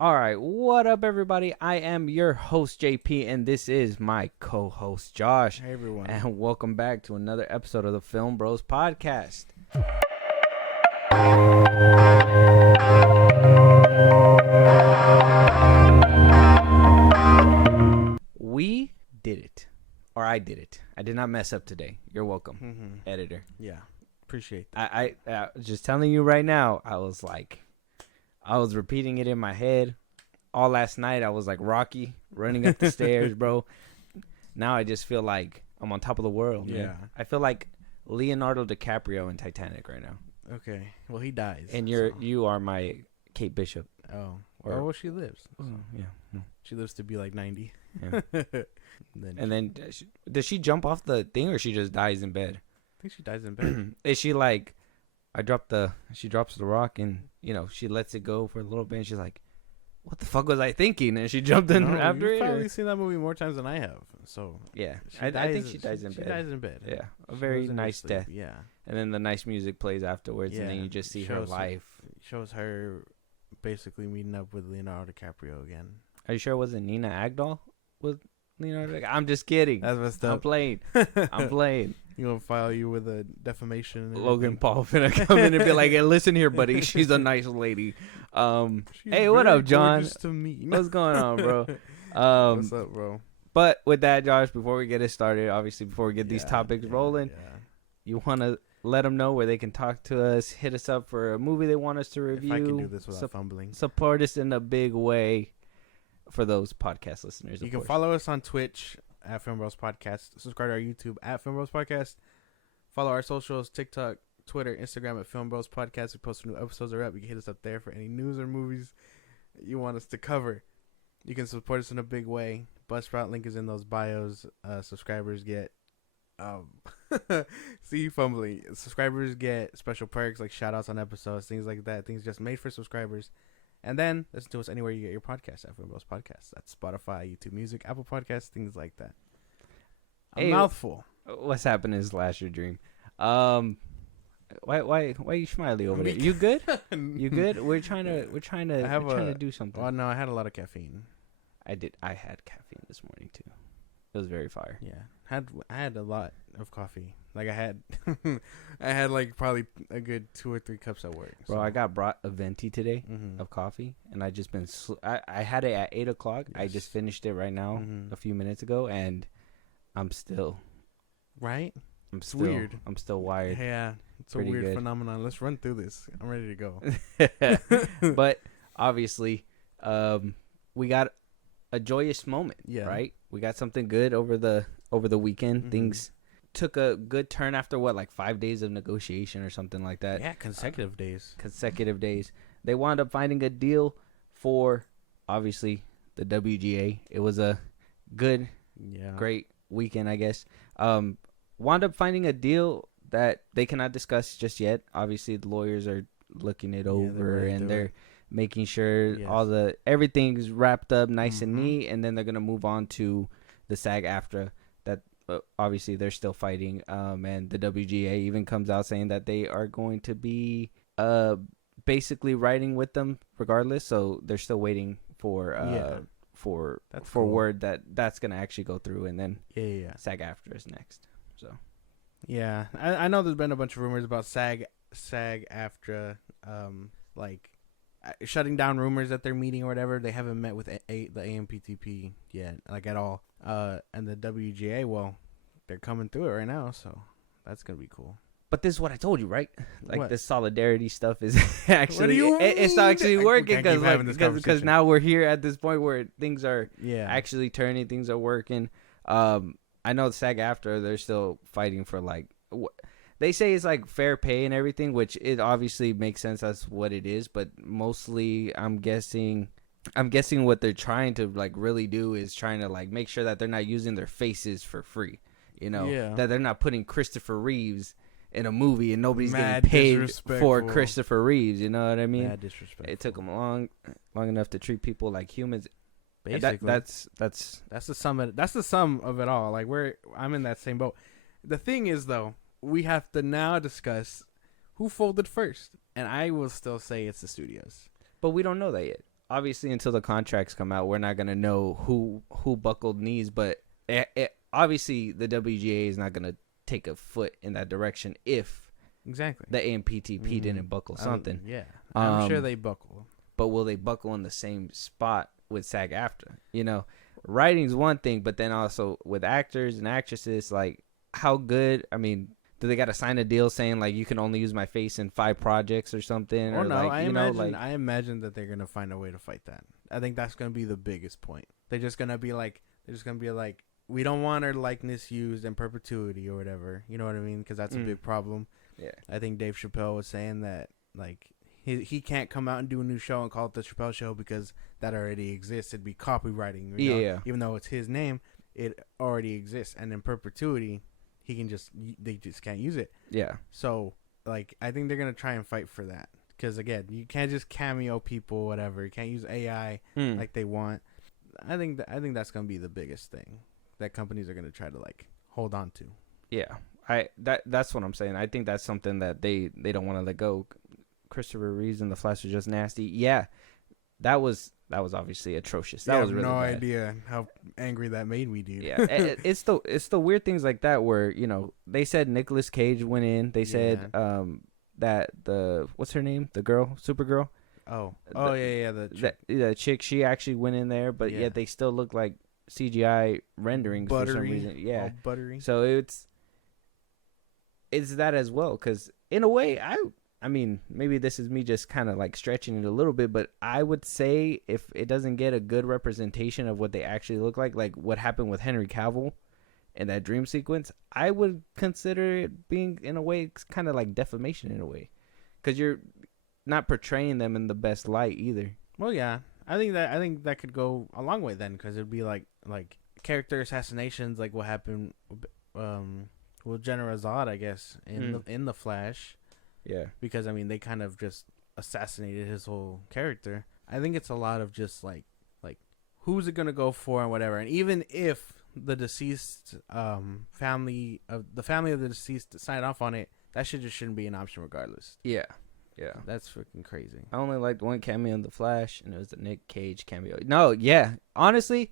All right, what up, everybody? I am your host, JP, and this is my co-host, Josh. Hey, everyone. And welcome back to another episode of the FilmBros podcast. We did it. Or I did it. I did not mess up today. You're welcome, editor. Yeah, appreciate that. I just telling you right now, I was repeating it in my head all last night. I was like Rocky running up the stairs, bro. Now I just feel like I'm on top of the world. Man. Yeah. I feel like Leonardo DiCaprio in Titanic right now. Okay. Well, he dies. And so. you are my Kate Bishop. Oh. Well, she lives. So. Yeah. She lives to be like 90. Yeah. then does she jump off the thing or she just dies in bed? I think she dies in bed. Is she like, she drops the rock and, she lets it go for a little bit and she's like, what the fuck was I thinking? And she jumped in after it. You've probably seen that movie more times than I have. So yeah, I think she dies in bed. She dies in bed. Yeah, a very nice death. Yeah, and then the nice music plays afterwards, and then you just see her life. Shows her basically meeting up with Leonardo DiCaprio again. Are you sure it wasn't Nina Agdal with Leonardo? I'm just kidding. That's messed up. I'm playing. You gonna file you with a defamation? Logan Paul finna come in and be like, "Hey, listen here, buddy. She's a nice lady." Hey, what up, John? To me. What's going on, bro? What's up, bro? But with that, Josh, before we get it started, obviously, before we get these topics rolling, you want to let them know where they can talk to us, hit us up for a movie they want us to review. If I can do this without fumbling. Support us in a big way for those podcast listeners. You can follow us on Twitch at FilmBros Podcast. Subscribe to our YouTube at FilmBros Podcast. Follow our socials, TikTok, Twitter, Instagram at FilmBros Podcast. We post new episodes are up. You can hit us up there for any news or movies you want us to cover. You can support us in a big way. Buzzsprout link is in those bios. Subscribers get see fumbling. Subscribers get special perks like shout outs on episodes, things like that. Things just made for subscribers. And then listen to us anywhere you get your podcast at FilmBros Podcast. That's Spotify, YouTube Music, Apple Podcasts, things like that. Mouthful. What's happened is last year dream. Why you smiley over there? You good? You good? We're trying to do something. Oh no, I had a lot of caffeine. I had caffeine this morning too. It was very fire. Yeah. I had a lot of coffee. Like I had like probably a good 2 or 3 cups at work. Bro, I got brought a venti today of coffee, and I just been I had it at 8:00. Yes. I just finished it right now a few minutes ago, and I'm still weird. I'm still wired. Yeah, it's a weird phenomenon. Let's run through this. I'm ready to go. But obviously, we got a joyous moment. Yeah. Right. We got something good over the weekend. Things took a good turn after 5 days of negotiation or something like that. Yeah, consecutive days. They wound up finding a deal for obviously the WGA. It was a good, great weekend, I guess. Wound up finding a deal that they cannot discuss just yet. Obviously, the lawyers are looking it over and they're making sure everything's wrapped up nice and neat, and then they're gonna move on to the SAG-AFTRA. That obviously they're still fighting, and the WGA even comes out saying that they are going to be basically writing with them regardless. So they're still waiting for word that that's gonna actually go through, and then SAG-AFTRA is next. So I know there's been a bunch of rumors about SAG-AFTRA shutting down rumors that they're meeting or whatever. They haven't met with the AMPTP yet, at all. And the WGA, well, they're coming through it right now, so that's gonna be cool. But this is what I told you, right? This solidarity stuff is actually it's actually working because now we're here at this point where things are actually turning, things are working. I know the SAG-AFTRA, they're still fighting for they say it's fair pay and everything, which it obviously makes sense. That's what it is. But mostly, I'm guessing what they're trying to really do is trying to make sure that they're not using their faces for free. That they're not putting Christopher Reeves in a movie and nobody's getting paid for Christopher Reeves. You know what I mean? Mad disrespectful. It took them long enough to treat people like humans. Basically, that's the sum. That's the sum of it all. I'm in that same boat. The thing is, though, we have to now discuss who folded first, and I will still say it's the studios. But we don't know that yet. obviously until the contracts come out, we're not gonna know who buckled knees. But obviously the WGA is not gonna take a foot in that direction if exactly the AMPTP didn't buckle something. Yeah, I'm sure they buckle. But will they buckle in the same spot with SAG-AFTRA? You know, writing's one thing, but then also with actors and actresses, like how good? I mean, do they got to sign a deal saying like you can only use my face in 5 projects or something? Or no, like, I imagine that they're gonna find a way to fight that. I think that's gonna be the biggest point. They're just gonna be like, we don't want our likeness used in perpetuity or whatever. You know what I mean? Because that's a big problem. Yeah, I think Dave Chappelle was saying that like he can't come out and do a new show and call it the Chappelle Show because that already exists. It'd be copywriting. You know? Even though it's his name, it already exists, and in perpetuity, they just can't use it. Yeah. So like I think they're gonna try and fight for that because again, you can't just cameo people, whatever. You can't use AI like they want. I think that's gonna be the biggest thing that companies are gonna try to like hold on to. Yeah, that's what I'm saying. I think that's something that they don't want to let go. Christopher Reeves and The Flash was just nasty. Yeah, that was obviously atrocious. That was really no bad. idea how angry that made me, dude. Yeah, it's the weird things like that where they said Nicolas Cage went in. They said that what's her name, the girl, Supergirl. The chick, she actually went in there, but yet they still look like CGI renderings for some reason. Yeah, all buttery. So it's that as well, because in a way I mean, maybe this is me just kind of like stretching it a little bit, but I would say if it doesn't get a good representation of what they actually look like what happened with Henry Cavill in that dream sequence, I would consider it being, in a way, kind of like defamation in a way, because you're not portraying them in the best light either. Well, yeah, I think that could go a long way then, because it'd be like character assassinations, like what happened with General Zod, I guess, in the Flash. Yeah, because I mean they kind of just assassinated his whole character. I think it's a lot of just like who's it gonna go for and whatever. And even if the deceased family of the deceased signed off on it, that shit just shouldn't be an option regardless. Yeah, that's freaking crazy. I only liked one cameo in The Flash, and it was the Nick Cage cameo. No, yeah, honestly,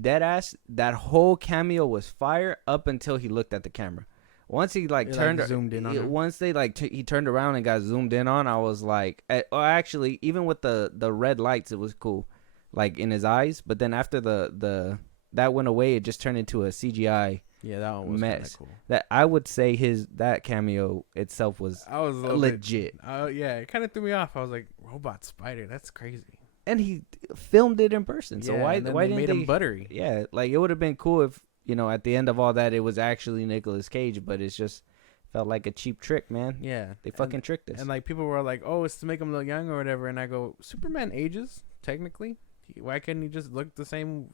deadass, that whole cameo was fire up until he looked at the camera. Once he zoomed in on him. Once they he turned around and got zoomed in on, I was like, actually, even with the red lights, it was cool, like in his eyes. But then after that went away, it just turned into a CGI that one was mess. Cool. That I would say that cameo itself was legit. It kind of threw me off. I was like, robot spider, that's crazy. And he filmed it in person, so why didn't they made him buttery? Yeah, like it would have been cool if. At the end of all that, it was actually Nicolas Cage, but it's just felt like a cheap trick, man. Yeah. They fucking tricked us. And, like, people were like, oh, it's to make him look young or whatever. And I go, Superman ages, technically. Why couldn't he just look the same?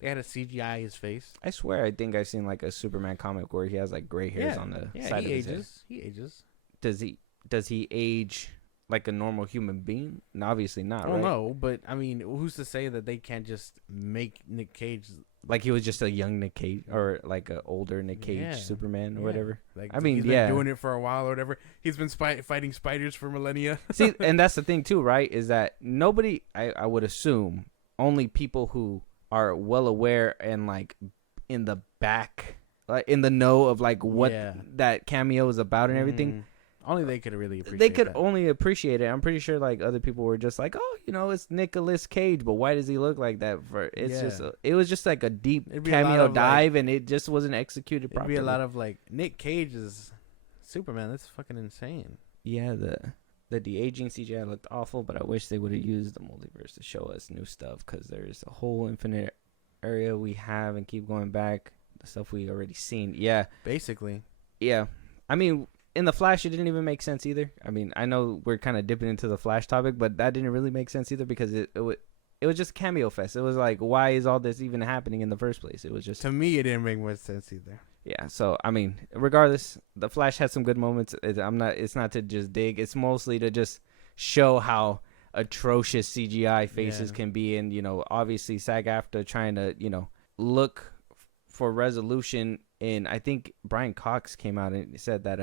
They had to CGI his face. I swear, I think I've seen, like, a Superman comic where he has, like, gray hairs on the side of his head. He ages. Does he age like a normal human being? No, obviously not, right? No, but, I mean, who's to say that they can't just make Nick Cage... Like he was just a young Nick Cage, or like an older Nick Cage Superman or whatever. Like, I mean, he's been doing it for a while or whatever. He's been fighting spiders for millennia. See, and that's the thing too, right? Is that nobody, I would assume, only people who are well aware and like in the back, like in the know of like what that cameo is about and everything. Only they could really appreciate it. They could only appreciate it. I'm pretty sure like other people were just like, oh, it's Nicolas Cage, but why does he look like that? It was just like a deep cameo dive, and it just wasn't executed properly. It'd be a lot of like Nick Cage's Superman. That's fucking insane. Yeah, the de-aging CGI looked awful, but I wish they would have used the multiverse to show us new stuff, because there's a whole infinite area we have and keep going back. The stuff we already seen. Yeah. Basically. Yeah. I mean... In The Flash, it didn't even make sense either. I mean, I know we're kind of dipping into the Flash topic, but that didn't really make sense either, because it was just cameo fest. It was like, why is all this even happening in the first place? It was just... To me, it didn't make much sense either. Yeah, so, I mean, regardless, The Flash had some good moments. It's not to just dig. It's mostly to just show how atrocious CGI faces can be. And, obviously SAG-AFTRA trying to, look for resolution. And I think Brian Cox came out and said that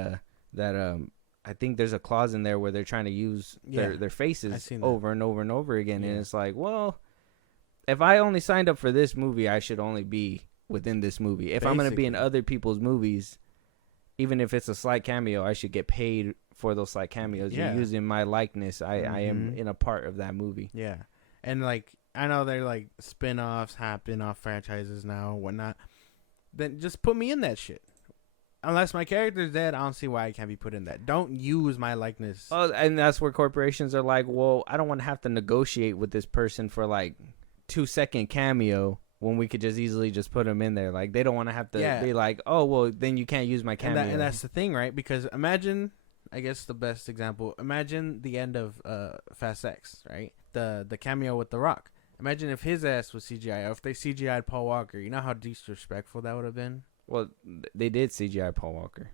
I think there's a clause in there where they're trying to use their faces over and over and over again, and it's like, well, if I only signed up for this movie, I should only be within this movie. If I'm going to be in other people's movies, even if it's a slight cameo, I should get paid for those slight cameos. You're using my likeness. I am in a part of that movie. Yeah. And, like, I know they're, like, spin-offs happen off franchises now and whatnot. Then just put me in that shit. Unless my character's dead, I don't see why I can't be put in that. Don't use my likeness. Oh, and that's where corporations are like, well, I don't want to have to negotiate with this person for, like, 2-second cameo when we could just easily just put them in there. Like, they don't want to have to be like, oh, well, then you can't use my cameo. And that's the thing, right? Because imagine, I guess the best example, imagine the end of Fast X, right? The cameo with The Rock. Imagine if his ass was CGI, or if they CGI'd Paul Walker. You know how disrespectful that would have been? Well, they did CGI Paul Walker.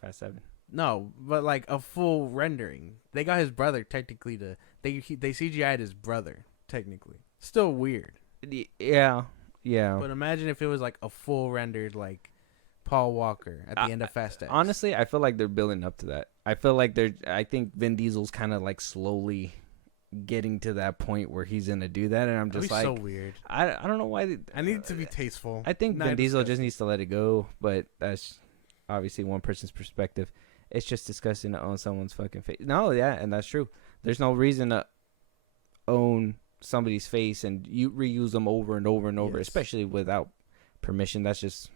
Fast 7. No, but like a full rendering. They got his brother technically they CGI'd his brother technically. Still weird. Yeah. But imagine if it was like a full rendered like Paul Walker at the end of Fast X. Honestly, I feel like they're building up to that. I think Vin Diesel's kind of like slowly getting to that point where he's gonna do that, and I'm just like, so weird. I don't know why. I need it to be tasteful. I think Vin Diesel just needs to let it go, but that's obviously one person's perspective. It's just disgusting to own someone's fucking face. No, yeah, and that's true. There's no reason to own somebody's face and you reuse them over and over and over, especially without permission. That's just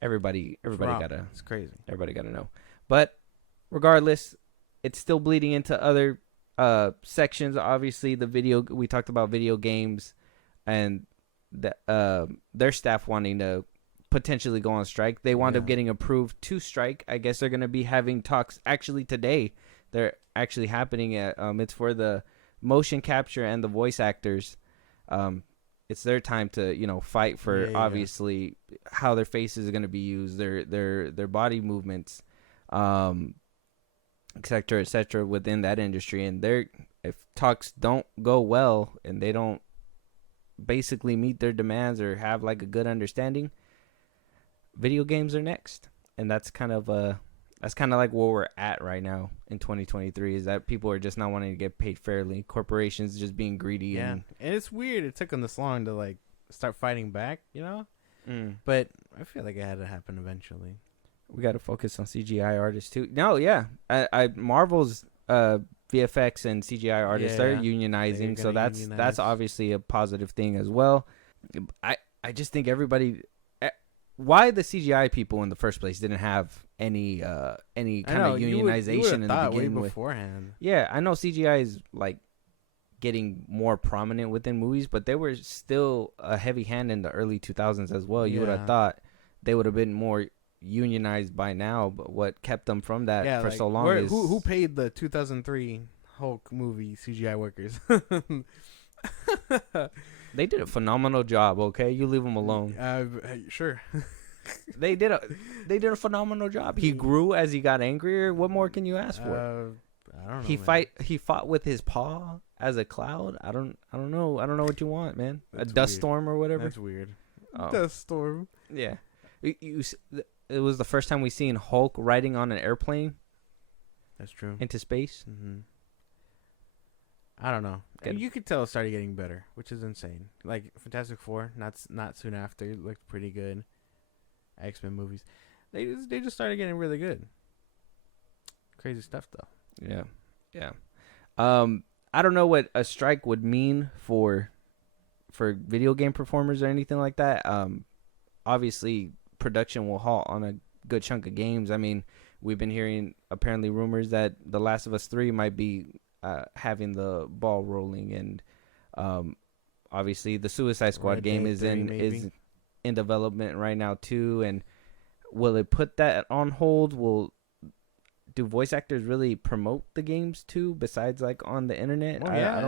everybody gotta. It's crazy. Everybody gotta know. But regardless, it's still bleeding into other sections. Obviously, we talked about video games and their staff wanting to potentially go on strike. They wound up getting approved to strike. I guess they're going to be having talks actually today. They're actually happening at it's for the motion capture and the voice actors. It's their time to fight for obviously how their faces are going to be used, their body movements, et cetera, within that industry. And if talks don't go well and they don't basically meet their demands or have like a good understanding, video games are next. And that's kind of like where we're at right now in 2023, is that people are just not wanting to get paid fairly. Corporations just being greedy. Yeah, and it's weird it took them this long to like start fighting back, But I feel like it had to happen eventually. We got to focus on CGI artists too. No, yeah, Marvel's VFX and CGI artists are unionizing, so that's obviously a positive thing as well. I just think everybody, why the CGI people in the first place didn't have any kind of unionization in the beginning way beforehand. Yeah, I know CGI is like getting more prominent within movies, but they were still a heavy hand in the early 2000s as well. You would have thought they would have been more unionized by now, but what kept them from that for so long is who paid the 2003 Hulk movie CGI workers? They did a phenomenal job. Okay, you leave them alone. Sure. They did a phenomenal job. He grew as he got angrier. What more can you ask for? I don't know. He fought with his paw as a cloud. I don't know what you want, man. That's a dust storm or whatever. That's weird. Dust storm. Yeah. It was the first time we seen Hulk riding on an airplane. That's true. Into space. Mm-hmm. I don't know. You could tell it started getting better, which is insane. Like Fantastic Four, not soon after, it looked pretty good. X-Men movies, they just started getting really good. Crazy stuff though. Yeah. I don't know what a strike would mean for video game performers or anything like that. Obviously, production will halt on a good chunk of games. I mean, we've been hearing apparently rumors that The Last of Us 3 might be having the ball rolling, and obviously the Suicide Squad Red game Dead is 3 is in development right now too. And will it put that on hold? Do voice actors really promote the games too, besides like on the internet? Well, I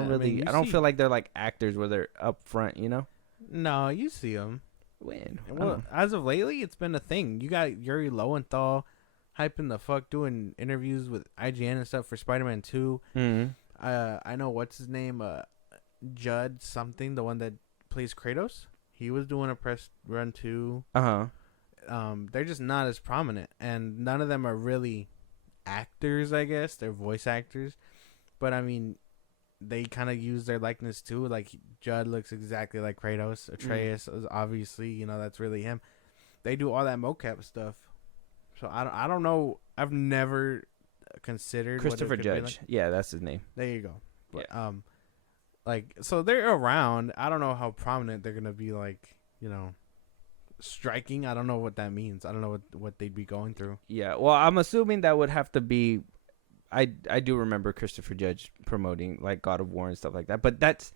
don't feel like they're like actors where they're up front, No, you see them. When? Well, as of lately, it's been a thing. You got Yuri Lowenthal hyping the fuck, doing interviews with IGN and stuff for Spider-Man 2. Mm-hmm. I know what's his name, Judd something, the one that plays Kratos. He was doing a press run too. Uh-huh. They're just not as prominent, and none of them are really actors, I guess. They're voice actors. But, I mean, they kind of use their likeness, too. Like, Judd looks exactly like Kratos. Atreus is obviously, you know, that's really him. They do all that mocap stuff. So, I don't know. I've never considered Christopher Judge. Like. Yeah, that's his name. There you go. But, yeah. Like, so they're around. I don't know how prominent they're going to be, like, you know, striking. I don't know what that means. I don't know what they'd be going through. Yeah, well, I'm assuming that would have to be. I do remember Christopher Judge promoting like God of War and stuff like that, but that's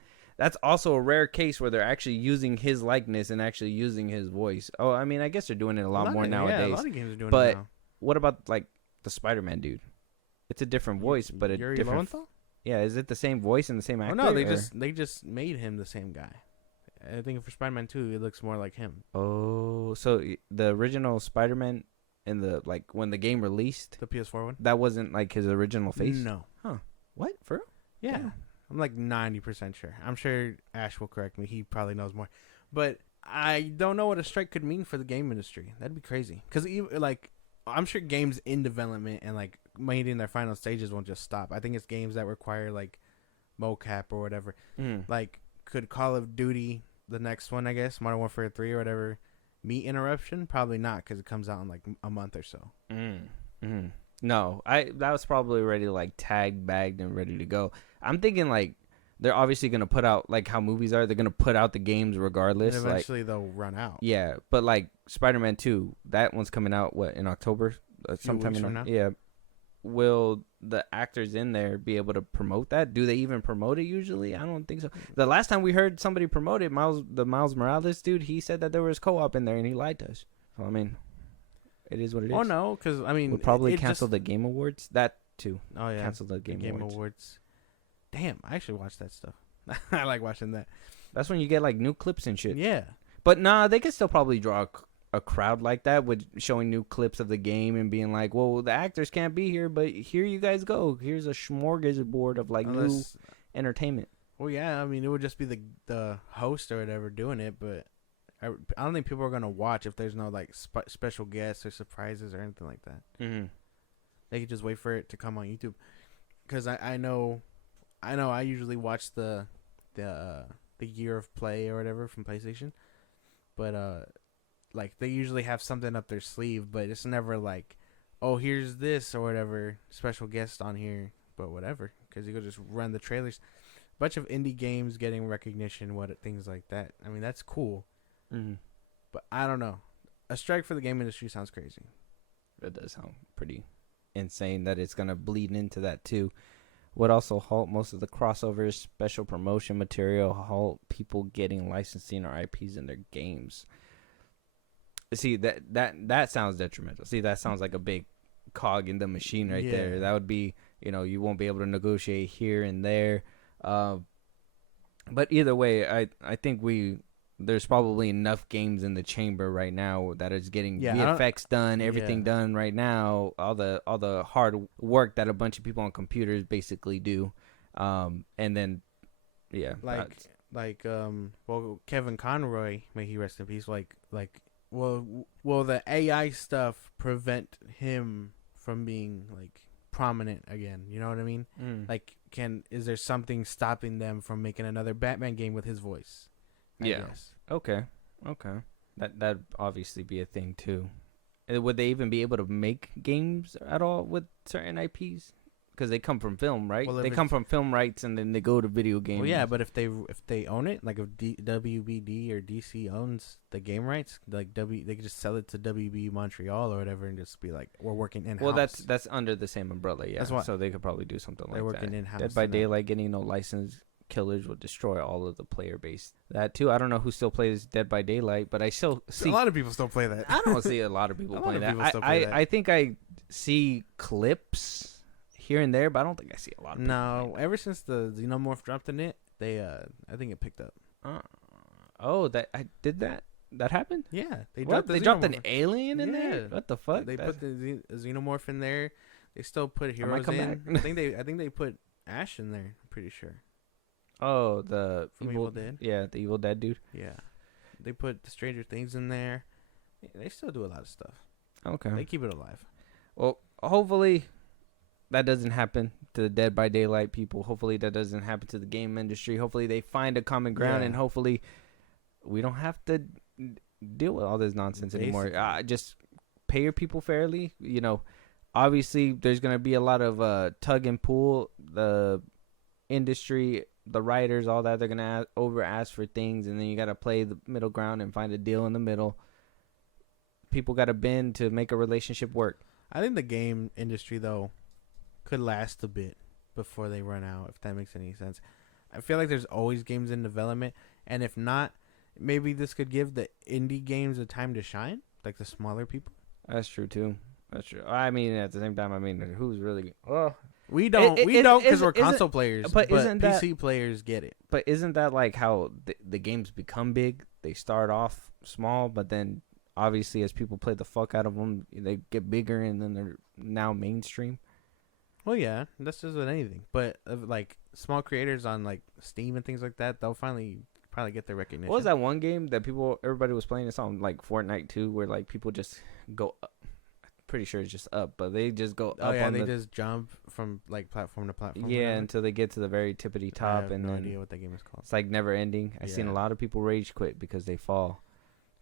also a rare case where they're actually using his likeness and actually using his voice. Oh, I mean, I guess they're doing it a lot more nowadays. Yeah, a lot of games are doing but it now. What about like the Spider-Man dude? It's a different voice, but a Yuri different. Lowenthal? Yeah, is it the same voice and the same actor? Oh no, they just made him the same guy. I think for Spider-Man 2, it looks more like him. Oh, so the original Spider-Man in the like when the game released, the PS4 one, that wasn't like his original face. No. Huh? What? For real? Yeah. Yeah. I'm like 90% sure. I'm sure Ash will correct me. He probably knows more. But I don't know what a strike could mean for the game industry. That'd be crazy. Because like I'm sure games in development and like made in their final stages won't just stop. I think it's games that require like mocap or whatever. Like could Call of Duty, the next one, I guess, Modern Warfare 3 or whatever, meet interruption? Probably not, because it comes out in like a month or so. No, that was probably already like tagged, bagged, and ready to go. I'm thinking like they're obviously gonna put out like how movies are. They're gonna put out the games regardless. And eventually they'll run out. Yeah, but like Spider-Man 2, that one's coming out in October, sometime from now. Yeah. Will the actors in there be able to promote that? Do they even promote it usually? I don't think so. The last time we heard somebody promote it, the Miles Morales dude, he said that there was co-op in there and he lied to us. So I mean, it is what it is. Oh no, because I mean, we'll probably cancel the Game Awards. That too. Oh yeah, cancel the Game Awards. Damn, I actually watched that stuff. I like watching that. That's when you get like new clips and shit. Yeah, but nah, they could still probably draw a crowd like that with showing new clips of the game and being like, well, the actors can't be here, but here you guys go. Here's a smorgasbord of like new entertainment. Well, yeah, I mean, it would just be the host or whatever doing it, but I don't think people are gonna watch if there's no like special guests or surprises or anything like that. They could just wait for it to come on YouTube, because I know I usually watch the year of play or whatever from PlayStation, but like they usually have something up their sleeve, but it's never like, oh, here's this or whatever special guest on here, but whatever, because you could just run the trailers. Bunch of indie games getting recognition, things like that. I mean, that's cool. But I don't know. A strike for the game industry sounds crazy. It does sound pretty insane that it's gonna bleed into that too. Would also halt most of the crossovers, special promotion material, halt people getting licensing or IPs in their games. See, that sounds detrimental. See, that sounds like a big cog in the machine right there. That would be, you won't be able to negotiate here and there. But either way, I think there's probably enough games in the chamber right now that is getting VFX done, everything done right now, all the hard work that a bunch of people on computers basically do, and then well, Kevin Conroy, may he rest in peace. Will the AI stuff prevent him from being like prominent again? You know what I mean? Like, is there something stopping them from making another Batman game with his voice? I guess. Okay. That'd obviously be a thing too. Would they even be able to make games at all with certain IPs? Because they come from film, right? Well, they come from film rights, and then they go to video games. Well, yeah, but if they own it, like if WBD or DC owns the game rights, like they could just sell it to WB Montreal or whatever, and just be like, we're working in-house. Well, that's under the same umbrella, yeah. That's so they could probably do something like that. They're working in-house. Dead by Daylight getting no license. Killers will destroy all of the player base. That too. I don't know who still plays Dead by Daylight, but I still see a lot of people still play that. I don't see a lot of people playing that. I think I see clips here and there, but I don't think I see a lot of people. No, ever since the Xenomorph dropped in it, I think it picked up. That happened? Yeah, they dropped an alien in there. What the fuck? They put the Xenomorph in there. They still put heroes in. I think they put Ash in there. I'm pretty sure. Oh, the Evil Dead. Yeah, the Evil Dead dude. Yeah, they put the Stranger Things in there. They still do a lot of stuff. Okay, they keep it alive. Well, hopefully, that doesn't happen to the Dead by Daylight people. Hopefully that doesn't happen to the game industry. Hopefully they find a common ground, and hopefully we don't have to deal with all this nonsense anymore. Just pay your people fairly. You know, obviously there's going to be a lot of tug and pull. The industry, the writers, all that, they're going to over ask for things, and then you got to play the middle ground and find a deal in the middle. People got to bend to make a relationship work. I think the game industry, though, could last a bit before they run out, if that makes any sense. I feel like there's always games in development, and if not, maybe this could give the indie games a time to shine, like the smaller people. That's true, too. That's true. I mean, at the same time, I mean, who's really... Oh, we don't because we're console players, but PC players get it. But isn't that like how the games become big? They start off small, but then obviously as people play the fuck out of them, they get bigger, and then they're now mainstream. Well, yeah, that's just with anything. But like small creators on like Steam and things like that, they'll probably get their recognition. What was that one game that everybody was playing? It's on like Fortnite too, where like people just go up. Pretty sure it's just up, but they just go up. Oh yeah, they just jump from like platform to platform. Yeah, until they get to the very tippity top. I have no idea what that game is called. It's like never ending. I've seen a lot of people rage quit because they fall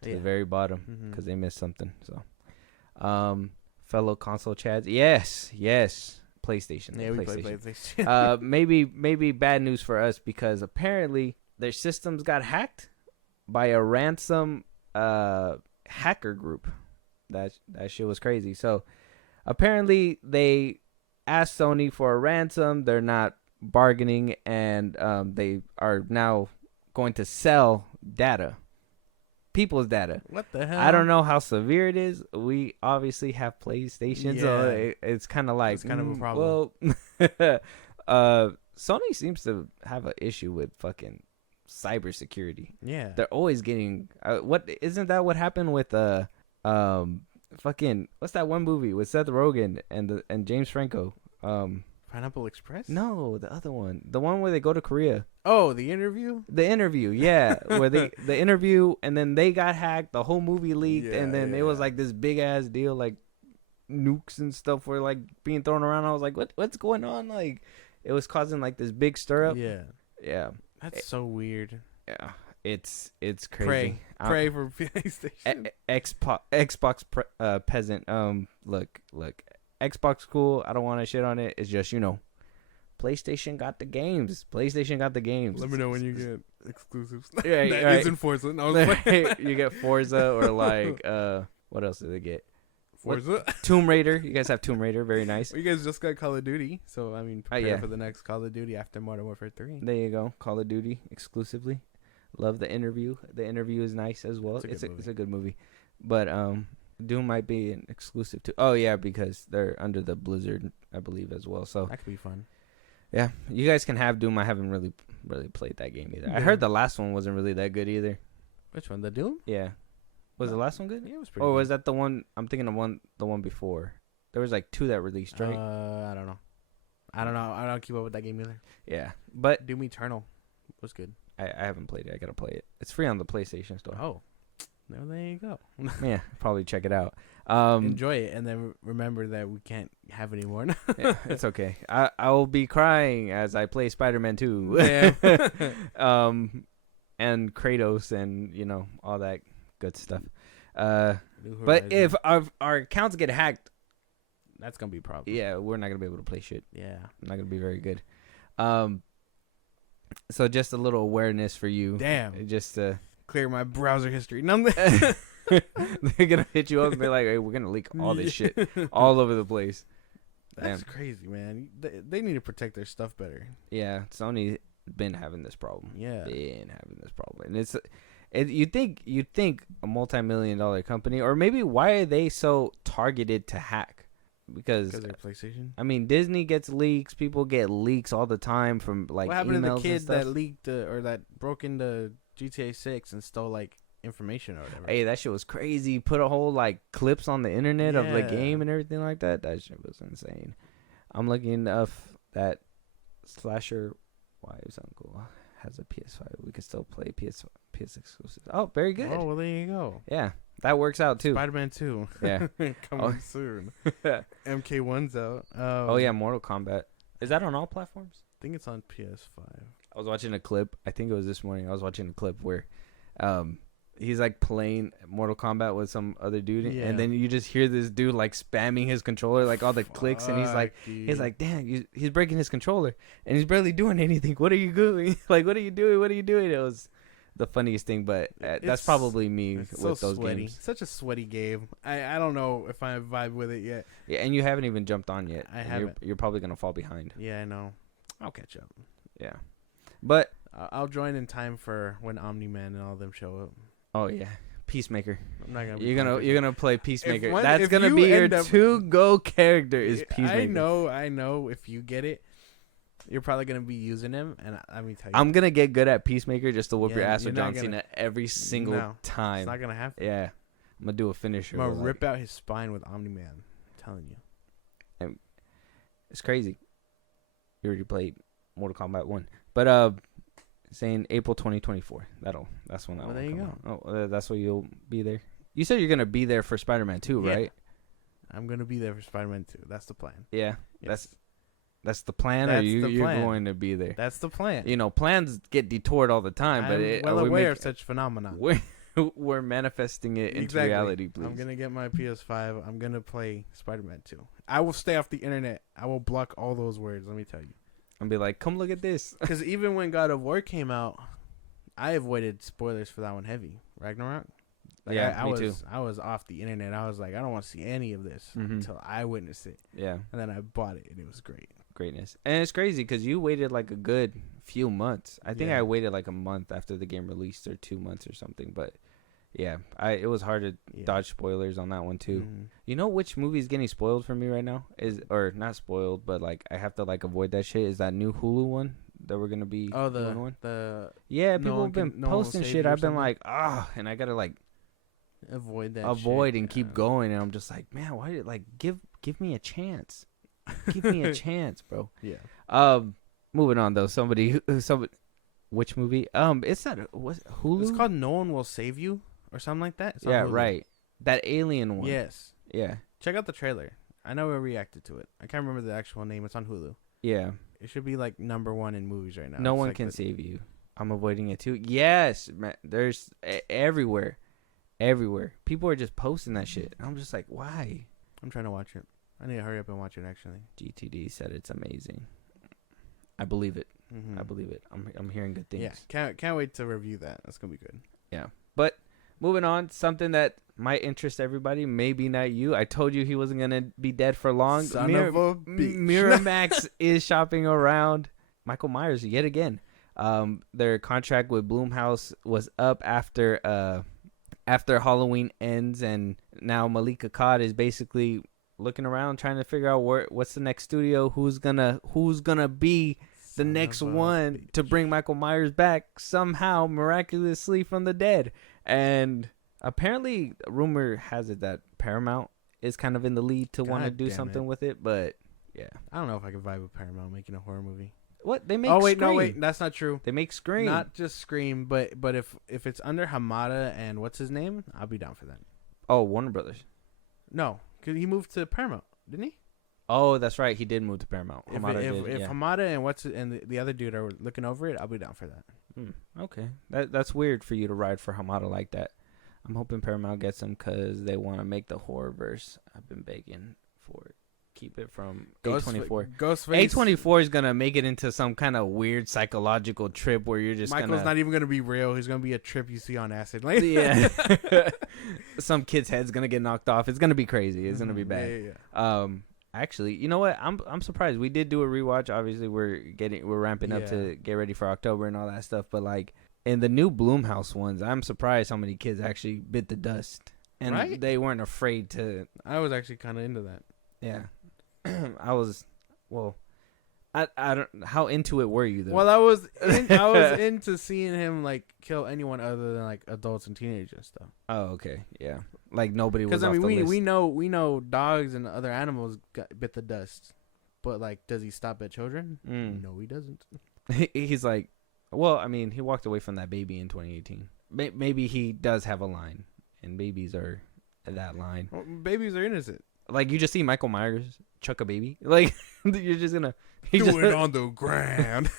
to the very bottom because they missed something. So, fellow console chads, yes, PlayStation. Yeah, we play PlayStation. Maybe bad news for us because apparently their systems got hacked by a ransom hacker group. That shit was crazy. So apparently they asked Sony for a ransom. They're not bargaining, and they are now going to sell people's data. What the hell? I don't know how severe it is. We obviously have PlayStation, so it's kind of like it's kind of a problem. Well, Sony seems to have an issue with fucking cybersecurity. Yeah, they're always getting. What isn't that what happened with fucking what's that one movie with Seth Rogen and James Franco? Pineapple Express? No, the other one. The one where they go to Korea. Oh, The Interview? The Interview, yeah. Where the interview, and then they got hacked, the whole movie leaked, and then it was like this big ass deal, like nukes and stuff were like being thrown around. I was like, what's going on? Like it was causing like this big stir up. Yeah. That's so weird. Yeah. It's crazy. Pray for PlayStation. Xbox peasant. Look. Xbox cool. I don't want to shit on it. It's just PlayStation got the games. Let me know when you get exclusives. Yeah, that right. isn't Forza. You get Forza or like what else do they get? Forza. Tomb Raider. You guys have Tomb Raider. Very nice. Well, you guys just got Call of Duty, so I mean, prepare for the next Call of Duty after Modern Warfare 3. There you go. Call of Duty exclusively. Love The Interview. The Interview is nice as well. It's a good movie. But Doom might be an exclusive too. Oh yeah, because they're under the Blizzard, I believe, as well. So that could be fun. Yeah, you guys can have Doom. I haven't really played that game either. I heard the last one wasn't really that good either. Which one? The Doom? Yeah. Was the last one good? Yeah, it was pretty. Or good. was that the one? I'm thinking of the one before. There was like 2 that released, right? I don't know. I don't keep up with that game either. Yeah, but Doom Eternal was good. I haven't played it. I gotta play it. It's free on the PlayStation Store. Oh, no, there you go. Yeah, probably check it out. Enjoy it, and then remember that we can't have any more. Yeah, it's okay. I will be crying as I play Spider-Man 2. Yeah. And Kratos and all that good stuff. But if our accounts get hacked, that's gonna be a problem. Yeah, we're not gonna be able to play shit. Yeah, not gonna be very good. So just a little awareness for you. Damn. Just to clear my browser history. They're gonna hit you up and be like, "Hey, we're gonna leak all this shit all over the place." That's crazy, man. They need to protect their stuff better. Yeah, Sony been having this problem. Yeah, been having this problem, and you think a multi-million-dollar company, or maybe why are they so targeted to hack? Because they're PlayStation. I mean, Disney gets leaks. People get leaks all the time from like. What happened to the kid that leaked or that broke into GTA 6 and stole like information or whatever? Hey, that shit was crazy. Put a whole like clips on the internet of the game and everything like that. That shit was insane. I'm looking up that Slasher. Why is Uncle has a PS5? We can still play PS exclusives. Oh, very good. Oh, well, there you go. Yeah, That works out too. Spider-Man 2. Yeah. Coming soon. MK1's out. Oh yeah, Mortal Kombat. Is that on all platforms? I think it's on PS5. I was watching a clip. I think it was this morning. I was watching a clip where, he's like playing Mortal Kombat with some other dude, and then you just hear this dude like spamming his controller, like all the clicks, and he's like, damn, he's breaking his controller, and he's barely doing anything. What are you doing? Like, what are you doing? What are you doing? It was the funniest thing, but that's probably me with so those sweaty. games. Such a sweaty game. I don't know if I vibe with it yet. Yeah, and you haven't even jumped on yet. I haven't. You're probably gonna fall behind. Yeah, I know. I'll catch up. Yeah, but I'll join in time for when Omni-Man and all of them show up. oh yeah, Peacemaker. I'm not gonna. You're gonna play Peacemaker. That's That's gonna be your to-go character is Peacemaker. I know. If you get it, you're probably gonna be using him, and let me tell you, I'm gonna get good at Peacemaker just to whoop your ass you're with not John gonna- Cena every single time. It's not gonna happen. Yeah, I'm gonna do a finisher. I'm gonna where, rip out his spine with Omni-Man. I'm telling you. It's crazy. You already played Mortal Kombat 1, but saying April 2024. That's when that. Well, one there you come out. Oh, that's when you'll be there. You said you're gonna be there for Spider-Man 2, Yeah. right? I'm gonna be there for Spider-Man 2. That's the plan. Yeah, Yes. that's the plan. That's or the you're plan. going to be there. That's the plan. You know, plans get detoured all the time, but I'm well aware of such phenomena. we're manifesting it into Exactly. reality, please. I'm gonna get my PS5. I'm gonna play Spider-Man 2. I will stay off the internet. I will block all those words. Let me tell you. And be like, come look at this. Because even when God of War came out, I avoided spoilers for that one heavy. Ragnarok. Yeah, me too. I was off the internet. I was like, I don't want to see any of this until I witnessed it. Yeah, And then I bought it, and it was great. greatness. And it's crazy because you waited like a good few months. I think Yeah. I waited like a month after the game released, or 2 months or something. But yeah, it was hard to dodge spoilers on that one too. Mhm. You know which movie is getting spoiled for me right now? Or not spoiled, but like I have to like avoid that shit. Is that new Hulu one that we're gonna be Oh, doing one? yeah, People have been posting shit. I've been like, and I gotta like avoid that. avoid shit. and keep going, and I'm just like, man, why did like give me a chance? Give me a chance, bro. Yeah. Moving on though. Somebody, which movie? It's not what Hulu. It's called No One Will Save You or something like that. It's on Yeah, Hulu. right. That alien one. Yes. Yeah. Check out the trailer. I know we reacted to it. I can't remember the actual name. It's on Hulu. Yeah. It should be like #1 in movies right now. No It's one like can save you. I'm avoiding it too. Yes, man. There's everywhere. People are just posting that shit. I'm just like, why? I'm trying to watch it. I need to hurry up and watch it. Actually. GTD said it's amazing. I believe it. Mm-hmm. I believe it. I'm hearing good things. Yeah. Can't wait to review that. That's gonna be good. Yeah. But moving on, something that might interest everybody, maybe not you. I told you he wasn't gonna be dead for long. Son of a bitch. Miramax is shopping around Michael Myers yet again. Their contract with Blumhouse was up after Halloween ends, and now Malika Akkad is basically looking around trying to figure out what's the next studio, who's gonna be the next one to bring Michael Myers back somehow miraculously from the dead. And apparently rumor has it that Paramount is kind of in the lead to want to do something with it, but yeah. I don't know if I could vibe with Paramount making a horror movie. What they make? Oh wait, Scream. no wait, that's not true. They make Scream. Not just Scream, but if it's under Hamada and what's his name, I'll be down for that. Oh, Warner Brothers. No, because he moved to Paramount, didn't he? Oh, that's right. He did move to Paramount. If yeah. Hamada and the other dude are looking over it, I'll be down for that. Okay, that's weird for you to ride for Hamada like that. I'm hoping Paramount gets him because they want to make the horror verse. I've been begging for it. Keep it from A24. Ghostface. A24 is gonna make it into some kind of weird psychological trip where you're just Michael's not even gonna be real. He's gonna be a trip you see on acid. Like, yeah. Some kid's head's gonna get knocked off. It's gonna be crazy. It's gonna be bad. Yeah. Actually, you know what? I'm surprised. We did do a rewatch. Obviously, we're ramping up to get ready for October and all that stuff. But like in the new Blumhouse ones, I'm surprised how many kids actually bit the dust, and they weren't afraid to. I was actually kind of into that. Yeah. I was, I don't. How into it were you though? Well, I was into seeing him like kill anyone other than like adults and teenagers and stuff. Oh, okay, yeah. Like nobody was. Because I off mean, the list. we know dogs and other animals bit the dust, but like, does he stop at children? No, he doesn't. He's like, well, I mean, he walked away from that baby in 2018. Maybe he does have a line. and babies are that line. Well, babies are innocent. Like, you just see Michael Myers chuck a baby. Like, you're just gonna... Do it on the ground.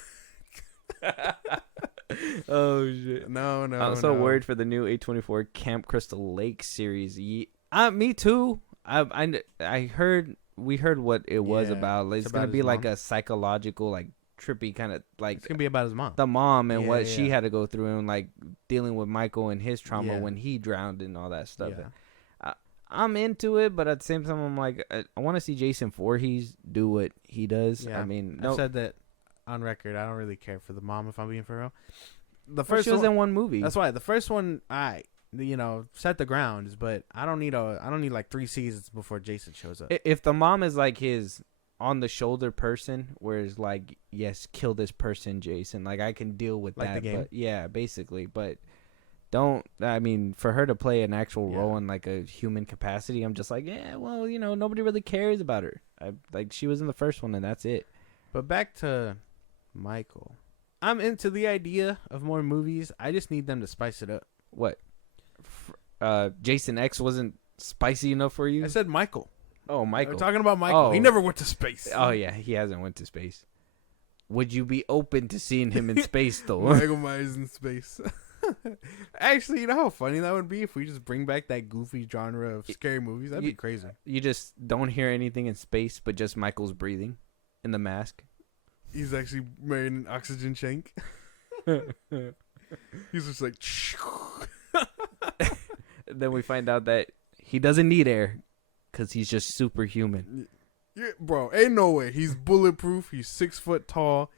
Oh, shit. No. I'm so worried for the new A24 Camp Crystal Lake series. Me too. I heard... We heard what it was about. Like, it's going to be like a psychological, like, trippy kind of, like... It's going to be about his mom. The mom and what she had to go through and, like, dealing with Michael and his trauma when he drowned and all that stuff. Yeah. I'm into it, but at the same time, I'm like, I want to see Jason Voorhees do what he does. Yeah. I mean... I've said that on record. I don't really care for the mom, if I'm being for real. The first one was in one movie. That's why. The first one, set the grounds, but I don't need like 3 seasons before Jason shows up. If the mom is like his on the shoulder person, where it's like, yes, kill this person, Jason. Like, I can deal with like that. The game. But yeah, basically. But for her to play an actual role in like a human capacity, I'm just like, yeah, well, nobody really cares about her. Like, she was in the first one and that's it. But back to Michael. I'm into the idea of more movies. I just need them to spice it up. What? Jason X wasn't spicy enough for you? I said Michael. Oh, Michael. We're talking about Michael. Oh. He never went to space. Oh, yeah. He hasn't went to space. Would you be open to seeing him in space, though? Michael Myers in space. Actually, you know how funny that would be if we just bring back that goofy genre of scary movies? That'd be crazy. You just don't hear anything in space, but just Michael's breathing in the mask. He's actually wearing an oxygen tank. He's just like... Then we find out that he doesn't need air because he's just superhuman. Yeah, bro, ain't no way. He's bulletproof. He's 6 foot tall,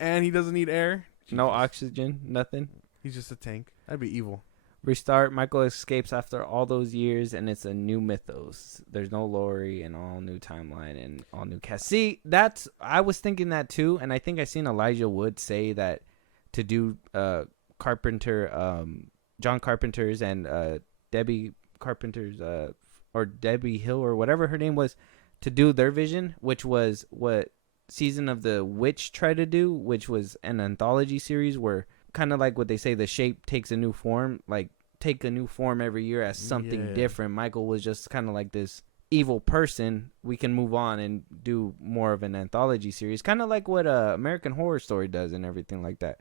and he doesn't need air. No oxygen, nothing. He's just a tank. That'd be evil. Restart. Michael escapes after all those years, and it's a new mythos. There's no Laurie, and all new timeline, and all new cast. See, I was thinking that too, and I think I seen Elijah Wood say that to do Carpenter, John Carpenter's and Debbie Carpenter's, or Debbie Hill, or whatever her name was, to do their vision, which was what Season of the Witch tried to do, which was an anthology series where kind of like what they say, the shape takes a new form, like take a new form every year as something different. Michael was just kind of like this evil person. We can move on and do more of an anthology series, kind of like what American Horror Story does and everything like that.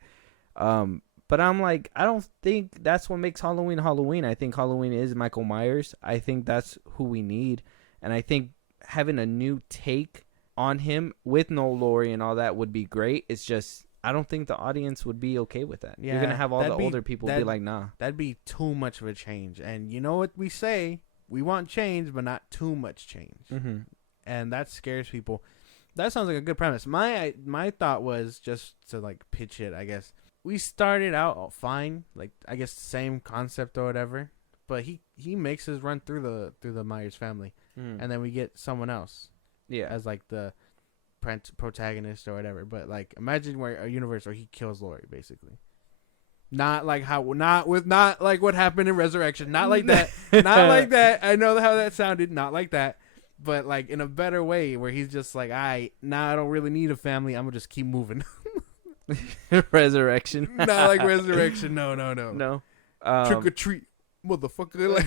But I'm like, I don't think that's what makes Halloween Halloween. I think Halloween is Michael Myers. I think that's who we need. And I think having a new take on him with no Laurie and all that would be great. It's just, I don't think the audience would be okay with that. Yeah, you're going to have all the older people be like, nah. That'd be too much of a change. And you know what we say? We want change, but not too much change. Mm-hmm. And that scares people. That sounds like a good premise. My thought was just to like pitch it, I guess. We started out fine, like I guess the same concept or whatever, but he makes his run through the Myers family, and then we get someone else, as like the protagonist or whatever. But like, imagine a universe where he kills Laurie, basically. Not like what happened in Resurrection, not like that, not like that. I know how that sounded, not like that, but like in a better way where he's just like, I don't really need a family. I'm gonna just keep moving. Resurrection. Not like Resurrection. No. Trick or treat, motherfucker. Like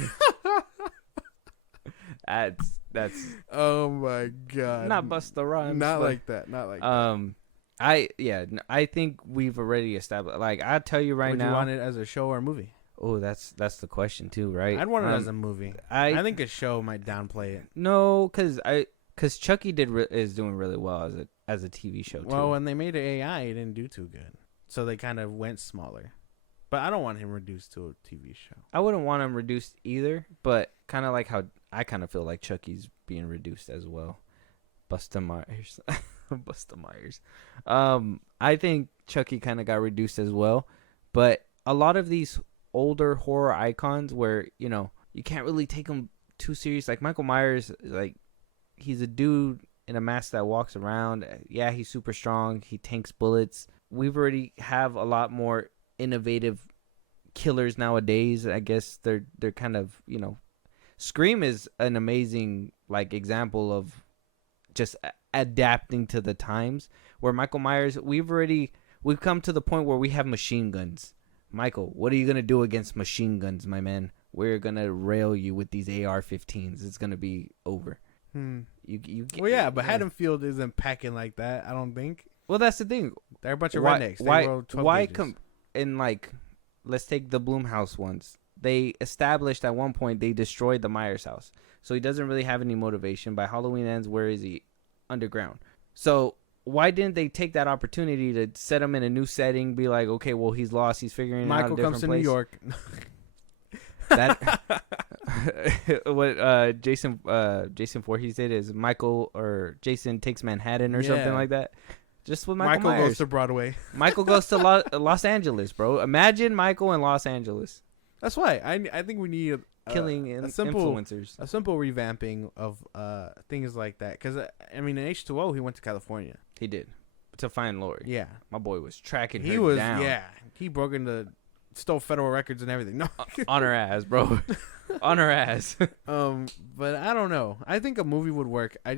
that's. Oh my god. Not Busta Rhymes. Not like that. I think we've already established. Like, I tell you right now. Would you want it as a show or a movie? Oh, that's the question too, right? I'd want it as a movie. I think a show might downplay it. No, because Chucky is doing really well as a TV show too. Well, when they made it AI, it didn't do too good, so they kind of went smaller. But I don't want him reduced to a TV show. I wouldn't want him reduced either, but kind of like how I kind of feel like Chucky's being reduced as well. Busta Myers. I think Chucky kind of got reduced as well, but a lot of these older horror icons where, you can't really take them too serious. Like Michael Myers, like he's a dude in a mask that walks around. Yeah, he's super strong. He tanks bullets. We've already have a lot more innovative killers nowadays. I guess they're kind of, Scream is an amazing like example of just adapting to the times, where Michael Myers, we've come to the point where we have machine guns. Michael, what are you going to do against machine guns, my man? we're gonna rail you with these AR-15s. It's gonna be over. Well, yeah, but Haddonfield isn't packing like that. I don't think. Well, that's the thing. They're a bunch of rednecks. Why in like, let's take the Bloomhouse ones. They established at one point they destroyed the Myers house, so he doesn't really have any motivation. By Halloween Ends, where is he? Underground. So why didn't they take that opportunity to set him in a new setting? Be like, okay, well, he's lost. He's figuring out a different comes to place. New York. That what Jason Voorhees did is Michael or Jason Takes Manhattan or something like that. Just with Michael Myers. Goes to Broadway. Michael goes to Los Angeles, bro. Imagine Michael in Los Angeles. That's why I think we need killing influencers. A simple revamping of things like that. Because I mean, in H2O, he went to California. He did to find Lori. Yeah, my boy was tracking her down. Yeah, he broke into. Stole federal records and everything. No, on her ass, bro. On her ass. But I don't know. I think a movie would work. They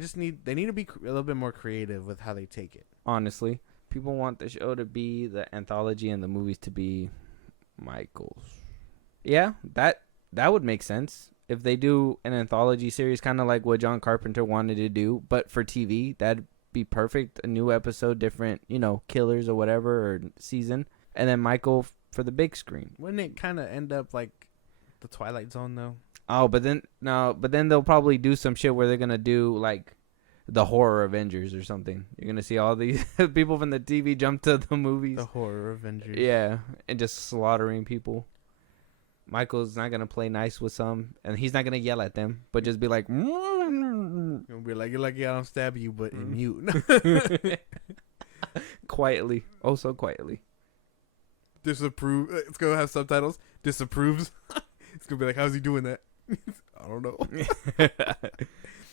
need to be a little bit more creative with how they take it. Honestly, people want the show to be the anthology and the movies to be Michael's. Yeah, that would make sense if they do an anthology series, kind of like what John Carpenter wanted to do, but for TV. That'd be perfect. A new episode, different, killers or whatever, or season, and then Michael for the big screen. Wouldn't it kind of end up like the Twilight Zone though? Oh, but then they'll probably do some shit where they're gonna do like the horror Avengers or something. You're gonna see all these people from the TV jump to the movies. The horror Avengers. Yeah, and just slaughtering people. Michael's not gonna play nice with some, and he's not gonna yell at them, but just be like, He'll be like, "You're lucky I don't stab you," but in mute. Quietly, oh so quietly. Disapprove. It's gonna have subtitles. Disapproves. It's gonna be like, how's he doing that? I don't know.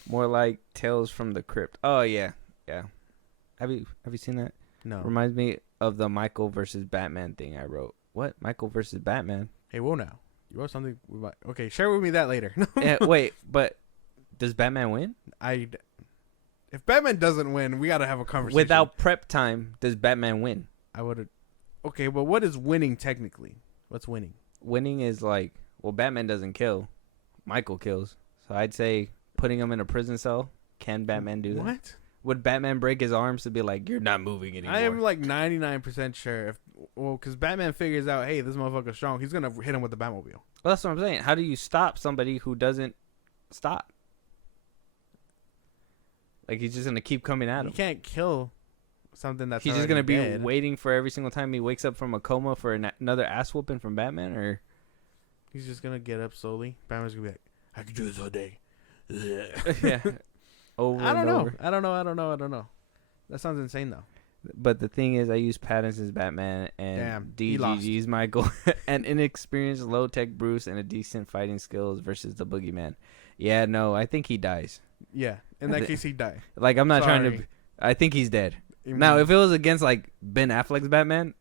More like Tales from the Crypt. Oh yeah. Have you seen that? No. Reminds me of the Michael versus Batman thing I wrote. What? Michael versus Batman? Hey, whoa now. You wrote something. Okay, share with me that later. Wait, but does Batman win? If Batman doesn't win, we gotta have a conversation. Without prep time, does Batman win? I would. Okay, but what is winning technically? What's winning? Winning is like, well, Batman doesn't kill. Michael kills. So I'd say putting him in a prison cell. Can Batman do that? What? Would Batman break his arms to be like, you're not moving anymore? I am like 99% sure. Because Batman figures out, hey, this motherfucker's strong. He's going to hit him with the Batmobile. Well, that's what I'm saying. How do you stop somebody who doesn't stop? Like, he's just going to keep coming at him. You can't kill something that's he's just going to be waiting for every single time he wakes up from a coma for another ass whooping from Batman? Or he's just going to get up slowly. Batman's going to be like, I can do this all day. Yeah. I don't know. That sounds insane, though. But the thing is, I use Pattinson's Batman and DGG's Michael, an inexperienced low-tech Bruce, and a decent fighting skills versus the Boogeyman. Yeah, no, I think he dies. Yeah, in that case, he'd die. Like, I'm not trying to... I think he's dead. Now, if it was against, like, Ben Affleck's Batman...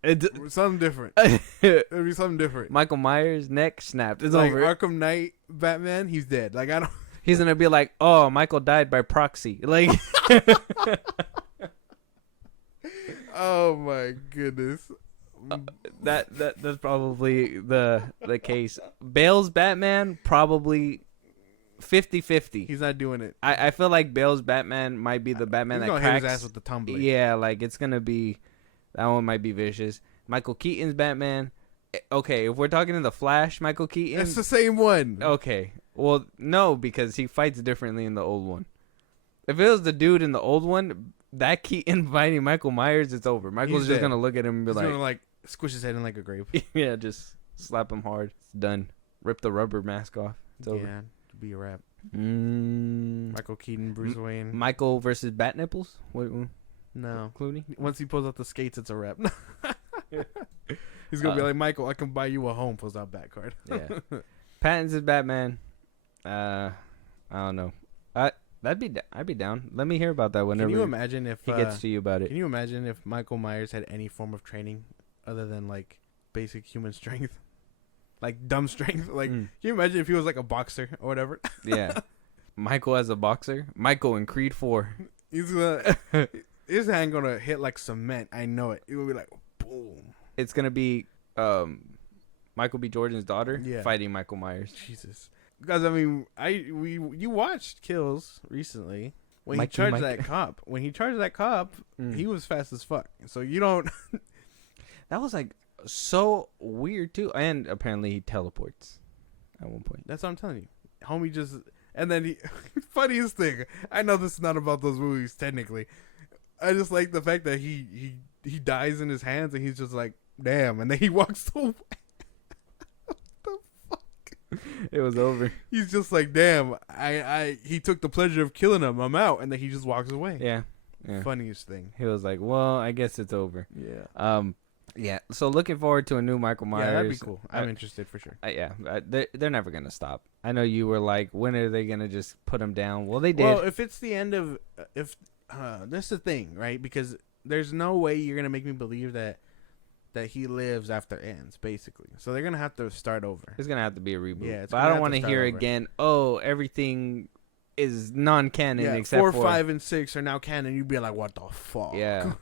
something different. It'd be something different. Michael Myers, neck snapped. It's like over. Arkham Knight Batman, he's dead. Like, I don't... He's going to be like, oh, Michael died by proxy. Like... Oh my goodness. That's probably the case. Bale's Batman, probably 50-50. He's not doing it. I feel like Bale's Batman might be the Batman that cracks. Hit his ass with the tumbler. Yeah, like it's gonna be, that one might be vicious. Michael Keaton's Batman. Okay, if we're talking in the Flash, Michael Keaton. It's the same one. Okay, well no, because he fights differently in the old one. If it was the dude in the old one, that Keaton fighting Michael Myers, it's over. Michael's just gonna look at him and be gonna like squish his head in like a grape. Yeah, just slap him hard. It's done. Rip the rubber mask off. It's over. Yeah, to be a wrap. Michael Keaton, Bruce Wayne. Michael versus Bat Nipples. What? No, Clooney. Once he pulls out the skates, it's a wrap. He's gonna be like, Michael, I can buy you a home. Pulls out bat card. Yeah. Pattinson's Batman. I don't know. I'd be down. Let me hear about that whenever. Can you imagine if he gets to you about it? Can you imagine if Michael Myers had any form of training other than like basic human strength, like dumb strength? Like, can you imagine if he was like a boxer or whatever? Yeah, Michael as a boxer. Michael in Creed 4. He's gonna his hand gonna hit like cement. I know it. It will be like boom. It's gonna be Michael B. Jordan's daughter fighting Michael Myers. Jesus. Because I mean, you watched Kills recently when he charged that cop. When he charged that cop, he was fast as fuck. So you don't. That was like so weird too, and apparently he teleports at one point. That's what I'm telling you. Homie just, and then he, funniest thing. I know this is not about those movies technically. I just like the fact that he dies in his hands and he's just like, damn, and then he walks away. What the fuck? It was over. He's just like, damn, he took the pleasure of killing him. I'm out, and then he just walks away. Yeah. Funniest thing. He was like, well, I guess it's over. Yeah. Yeah. So looking forward to a new Michael Myers. Yeah, that'd be cool. I'm interested for sure. They're never gonna stop. I know you were like, when are they gonna just put him down? Well, they did. Well, if it's the end of that's the thing, right? Because there's no way you're gonna make me believe that he lives after ends, basically. So they're gonna have to start over. It's gonna have to be a reboot. Yeah, but I don't want to hear again. Oh, everything is non-canon except 4, 5, and 6 are now canon. You'd be like, what the fuck? Yeah,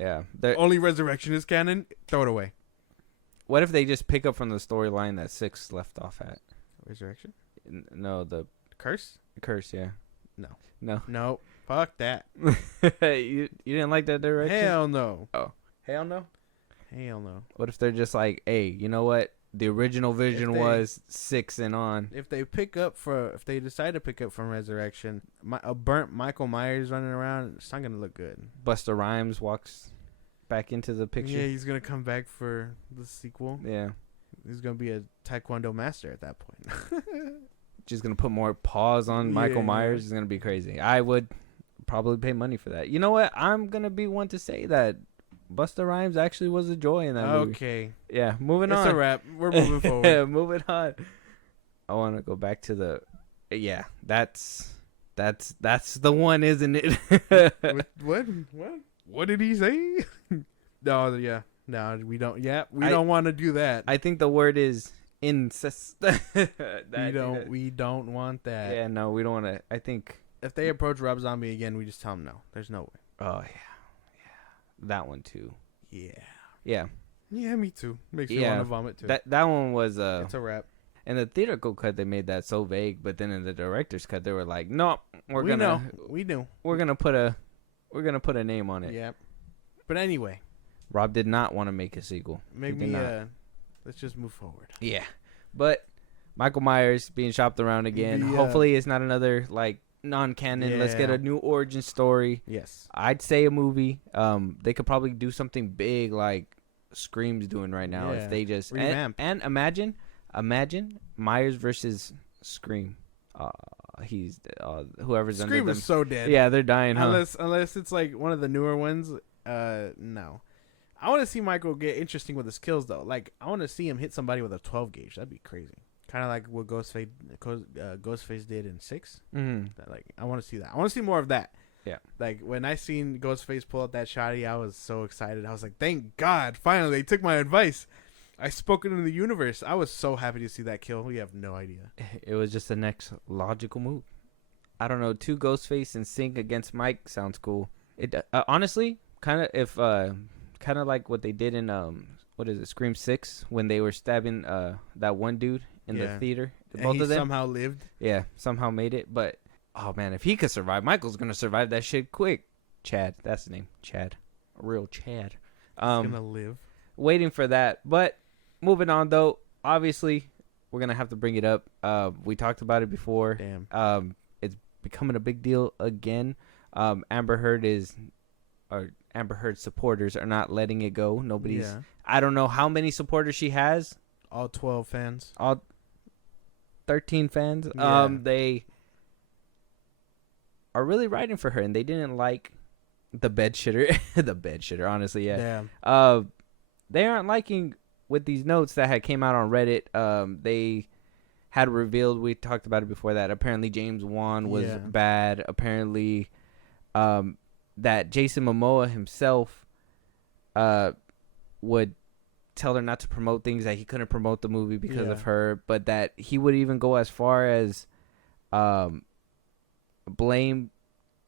yeah. Only Resurrection is canon. Throw it away. What if they just pick up from the storyline that 6 left off at? Resurrection? No, the Curse. Curse. Yeah. No. Fuck that. You didn't like that direction? Hell no. Oh, hell no. Hell no. What if they're just like, hey, you know what? The original vision was 6 and on. If they decide to pick up from Resurrection, a burnt Michael Myers running around, it's not gonna look good. Busta Rhymes walks back into the picture. Yeah, he's gonna come back for the sequel. Yeah, he's gonna be a Taekwondo master at that point. Just gonna put more paws on Michael Myers. It's gonna be crazy. I would probably pay money for that. You know what? I'm gonna be one to say that Busta Rhymes actually was a joy in that movie. Okay. Yeah, moving on. It's a wrap. We're moving forward. Yeah, moving on. I want to go back to the... Yeah, that's the one, isn't it? What did he say? No, yeah. No, we don't. Yeah, we don't want to do that. I think the word is incest. We don't want that. Yeah, no, we don't want to. I think... If they approach Rob Zombie again, we just tell them no. There's no way. Oh, yeah. That one too. Yeah, me too. Makes me want to vomit too. That one was it's a wrap. In the theatrical cut they made that so vague, but then in the director's cut they were like, no, we're gonna put a name on it. Yeah. But anyway, Rob did not want to make a sequel. Let's just move forward. Yeah. But Michael Myers being shopped around again. Hopefully it's not another like non-canon. Let's get a new origin story. Yes, I'd say a movie. They could probably do something big like Scream's doing right now if they just revamp. And imagine Myers versus Scream. He's whoever's Scream under them. Is so dead. Yeah, they're dying. Unless it's like one of the newer ones. No. I want to see Michael get interesting with his kills though. Like I want to see him hit somebody with a 12 gauge. That'd be crazy. Kind of like what Ghostface did in 6. Mm-hmm. Like I want to see that. I want to see more of that. Yeah. Like when I seen Ghostface pull out that shotty, I was so excited. I was like, "Thank God! Finally, they took my advice. I spoke it into the universe." I was so happy to see that kill. You have no idea. It was just the next logical move. I don't know. 2 Ghostface in sync against Mike sounds cool. It honestly kind of like what they did in Scream 6 when they were stabbing that one dude in the theater. Both of them somehow lived. Yeah, somehow made it. But oh man, if he could survive, Michael's gonna survive that shit quick. Chad, that's the name. Chad, a real Chad. He's gonna live. Waiting for that. But moving on though, obviously we're gonna have to bring it up. We talked about it before. Damn. It's becoming a big deal again. Amber Heard supporters are not letting it go. I don't know how many supporters she has. All 12 fans. All 13 fans. Yeah. They are really writing for her, and they didn't like the bed shitter. The bed shitter, honestly, yeah. Damn. They aren't liking with these notes that had came out on Reddit. They had revealed, we talked about it before, that apparently James Wan was bad. Apparently, that Jason Momoa himself would tell her not to promote things, that he couldn't promote the movie because of her, but that he would even go as far as blame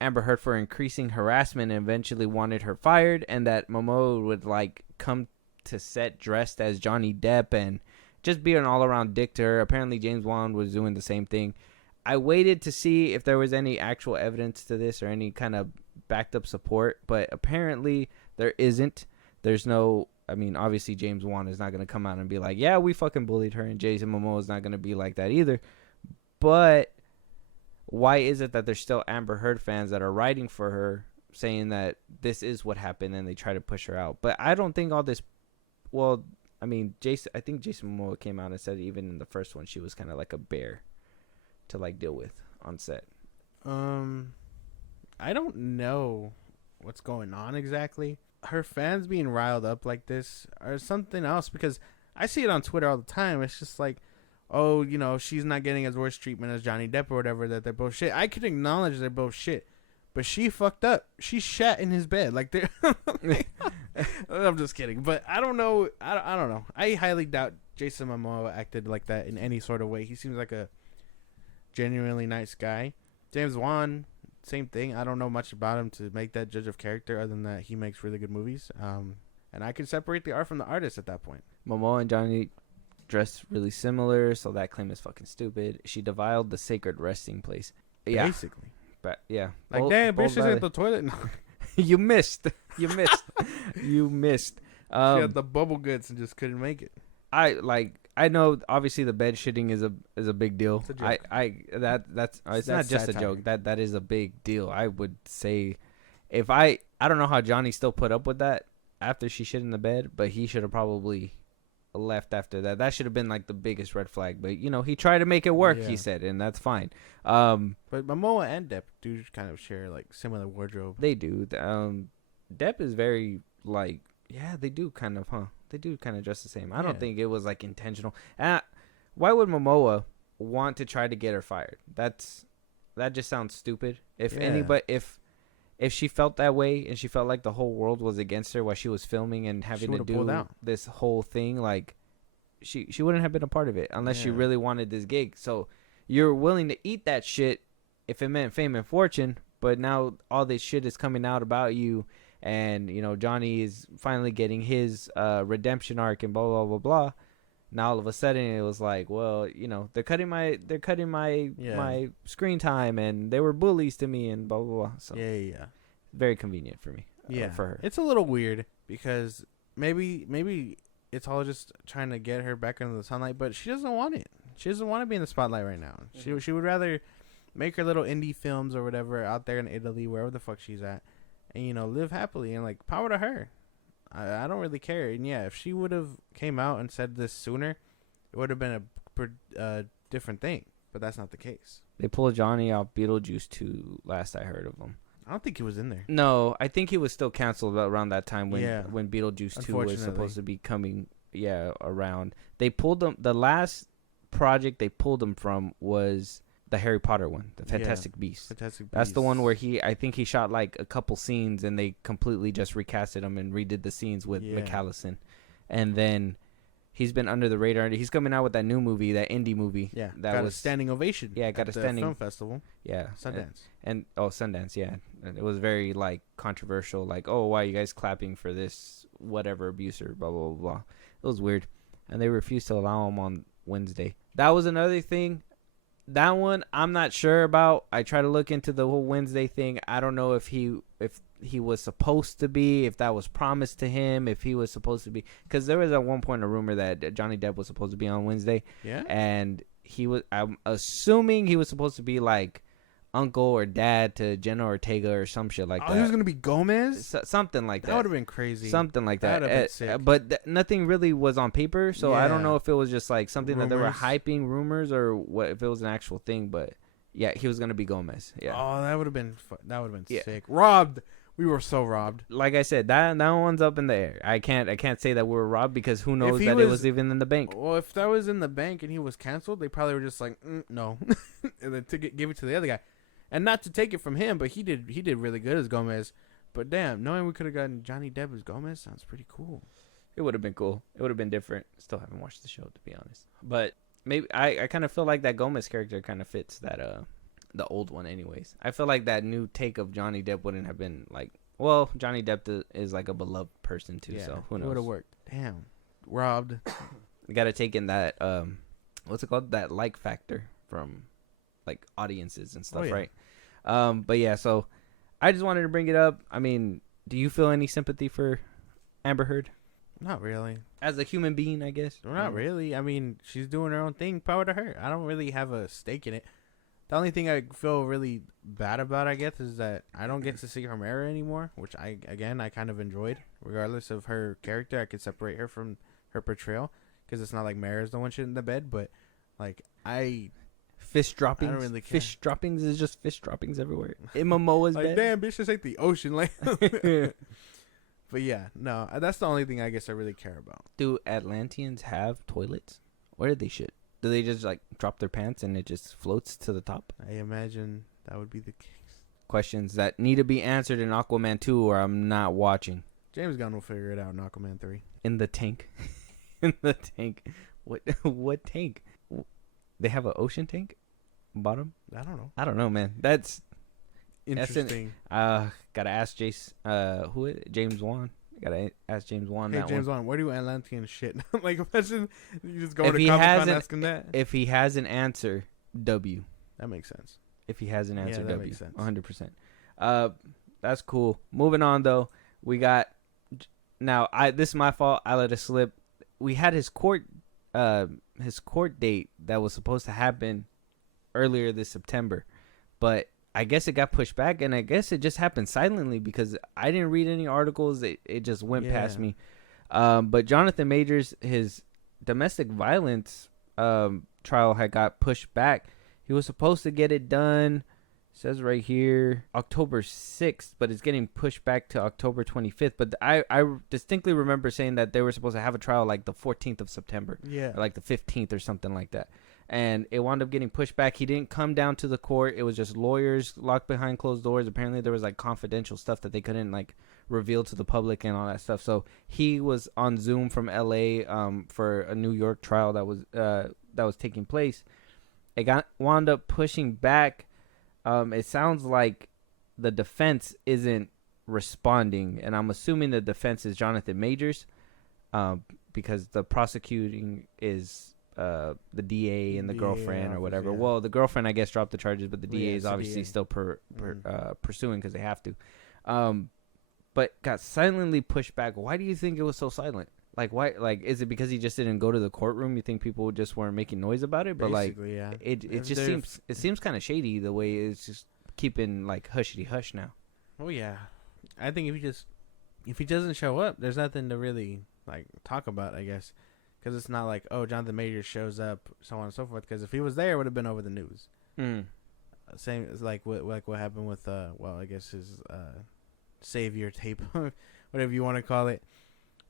Amber Heard for increasing harassment and eventually wanted her fired, and that Momoa would like come to set dressed as Johnny Depp and just be an all-around dick to her. Apparently, James Wan was doing the same thing. I waited to see if there was any actual evidence to this or any kind of backed up support, but apparently there isn't. There's no, I mean, obviously James Wan is not going to come out and be like, yeah, we fucking bullied her, and Jason Momoa is not going to be like that either. But why is it that there's still Amber Heard fans that are writing for her saying that this is what happened and they try to push her out? But I don't think all this, well, I mean, I think Jason Momoa came out and said even in the first one she was kind of like a bear to like deal with on set. I don't know what's going on exactly. Her fans being riled up like this or something else, because I see it on Twitter all the time. It's just like, oh, you know, she's not getting as worse treatment as Johnny Depp or whatever, that they're both shit. I can acknowledge they're both shit, but she fucked up. She shat in his bed. Like, they're I'm just kidding. But I don't know. I don't know. I highly doubt Jason Momoa acted like that in any sort of way. He seems like a genuinely nice guy. James Wan, same thing. I don't know much about him to make that judge of character other than that he makes really good movies. And I can separate the art from the artist at that point. Momoa and Johnny dressed really similar, so that claim is fucking stupid. She defiled the sacred resting place. Yeah. Basically. But yeah. Like, damn, bitch, she's at the toilet. You missed. You missed. She had the bubble guts and just couldn't make it. I know obviously the bed shitting is a big deal. It's a joke. It's not just a joke. That is a big deal. I would say if I don't know how Johnny still put up with that after she shit in the bed, but he should have probably left after that. That should have been like the biggest red flag. But you know, he tried to make it work, he said, and that's fine. But Momoa and Depp do kind of share like similar wardrobe. They do. Depp is very like, yeah, they do kind of, They do kind of dress the same. I don't think it was like intentional. Why would Momoa want to try to get her fired? That just sounds stupid. If anybody, if she felt that way and she felt like the whole world was against her while she was filming and having to do this whole thing, like she wouldn't have been a part of it unless she really wanted this gig. So you're willing to eat that shit if it meant fame and fortune, but now all this shit is coming out about you. And, you know, Johnny is finally getting his redemption arc and blah, blah, blah, blah. Now, all of a sudden, it was like, well, you know, they're cutting my my screen time, and they were bullies to me, and blah, blah, blah. So, yeah. Very convenient for me. For her. It's a little weird because maybe it's all just trying to get her back into the sunlight, but she doesn't want it. She doesn't want to be in the spotlight right now. Mm-hmm. She would rather make her little indie films or whatever out there in Italy, wherever the fuck she's at. And, you know, live happily, and, like, power to her. I don't really care. And, yeah, if she would have came out and said this sooner, it would have been a different thing. But that's not the case. They pulled Johnny out Beetlejuice 2, last I heard of him. I don't think he was in there. No, I think he was still canceled around that time when Beetlejuice 2 was supposed to be coming, around. They pulled him. The last project they pulled him from was the Harry Potter one, the Fantastic Beasts. That's the one where I think he shot like a couple scenes and they completely just recasted him and redid the scenes with McCallison. And then he's been under the radar. He's coming out with that new movie, that indie movie. Yeah, that was a standing ovation. Yeah, got a standing film festival. Yeah, Sundance. Sundance. Yeah, and it was very like controversial. Like, oh, why are you guys clapping for this whatever abuser? Blah blah blah blah. It was weird, and they refused to allow him on Wednesday. That was another thing. That one I'm not sure about. I try to look into the whole Wednesday thing. I don't know if he was supposed to be, if that was promised to him, if he was supposed to be, because there was at one point a rumor that Johnny Depp was supposed to be on Wednesday. Yeah. And I'm assuming he was supposed to be like uncle or dad to Jenna Ortega or some shit like that. Oh, he was gonna be Gomez? Something like that. That would have been crazy. Something like that. That'd have been sick. But nothing really was on paper, so I don't know if it was just like something that they were hyping, rumors, or what, if it was an actual thing. But yeah, he was gonna be Gomez. Yeah. Oh, that would have been sick. Robbed. We were so robbed. Like I said, that one's up in the air. I can't say that we were robbed because who knows that it was even in the bank. Well, if that was in the bank and he was canceled, they probably were just like, no, and then give it to the other guy. And not to take it from him, but he did really good as Gomez. But damn, knowing we could have gotten Johnny Depp as Gomez sounds pretty cool. It would have been cool. It would have been different. Still haven't watched the show, to be honest. But maybe I kind of feel like that Gomez character kind of fits that the old one anyways. I feel like that new take of Johnny Depp wouldn't have been like, well, Johnny Depp is like a beloved person too, so who knows? It would have worked. Damn. Robbed. gotta take in that what's it called, that like factor from like audiences and stuff, right? But yeah, so I just wanted to bring it up. I mean, do you feel any sympathy for Amber Heard? Not really. As a human being, I guess. Not really. I mean, she's doing her own thing. Power to her. I don't really have a stake in it. The only thing I feel really bad about, I guess, is that I don't get to see her mirror anymore, which I kind of enjoyed. Regardless of her character, I could separate her from her portrayal, because it's not like Mara's the one shit in the bed, but like fish droppings. I don't really care. Fish droppings is just fish droppings everywhere. In Momoa's like, bed. damn, bitch, just like the ocean, like. But yeah, no, that's the only thing I guess I really care about. Do Atlanteans have toilets? Where do they shit? Do they just like drop their pants and it just floats to the top? I imagine that would be the case. Questions that need to be answered in Aquaman 2, or I'm not watching. James Gunn will figure it out in Aquaman 3. In the tank. In the tank. What tank? They have an ocean tank? Bottom? I don't know. I don't know, man. That's interesting. Gotta ask James Wan. Gotta ask James Wan. Hey, that James one. Wan, where do Atlantean shit? Like, imagine you just go If to he Comic-Con asking that. If he has an answer, W. That makes sense. If he has an answer, that W. makes sense. 100%. That's cool. Moving on, though. We got... Now, this is my fault. I let it slip. We had his court date that was supposed to happen earlier this September. But I guess it got pushed back, and I guess it just happened silently because I didn't read any articles. It just went past me. But Jonathan Majors, his domestic violence trial had got pushed back. He was supposed to get it done, says right here, October 6th, but it's getting pushed back to October 25th. But I distinctly remember saying that they were supposed to have a trial like the 14th of September. Yeah. Or like the 15th or something like that. And it wound up getting pushed back. He didn't come down to the court. It was just lawyers locked behind closed doors. Apparently there was like confidential stuff that they couldn't like reveal to the public and all that stuff. So he was on Zoom from LA for a New York trial that was taking place. It wound up pushing back. It sounds like the defense isn't responding, and I'm assuming the defense is Jonathan Majors, because the prosecuting is the DA and the girlfriend or whatever. Yeah. Well, the girlfriend, I guess, dropped the charges, but the DA is obviously still pursuing because they have to. But got silently pushed back. Why do you think it was so silent? Like, why? Like, is it because he just didn't go to the courtroom? You think people just weren't making noise about it? But basically, it just seems kind of shady the way it's just keeping like hushity hush now. Oh yeah, I think if he doesn't show up, there's nothing to really like talk about, I guess, because it's not like, oh, Jonathan Majors shows up, so on and so forth. Because if he was there, it would have been over the news. Same as like what happened with I guess his savior tape, whatever you want to call it.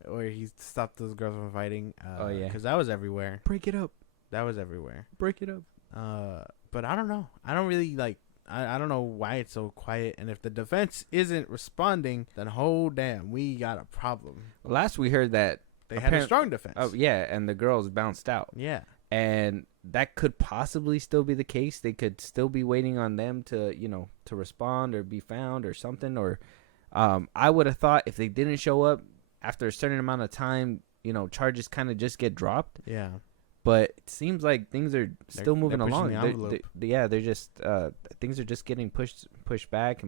Where he stopped those girls from fighting. Because that was everywhere. Break it up. That was everywhere. Break it up. But I don't know. I don't really like. I don't know why it's so quiet. And if the defense isn't responding, then damn, we got a problem. Last we heard that they had a strong defense. Oh yeah, and the girls bounced out. Yeah, and that could possibly still be the case. They could still be waiting on them to to respond or be found or something. Or I would have thought if they didn't show up after a certain amount of time, charges kind of just get dropped. Yeah. But it seems like things are still moving along. They're just things are just getting pushed back.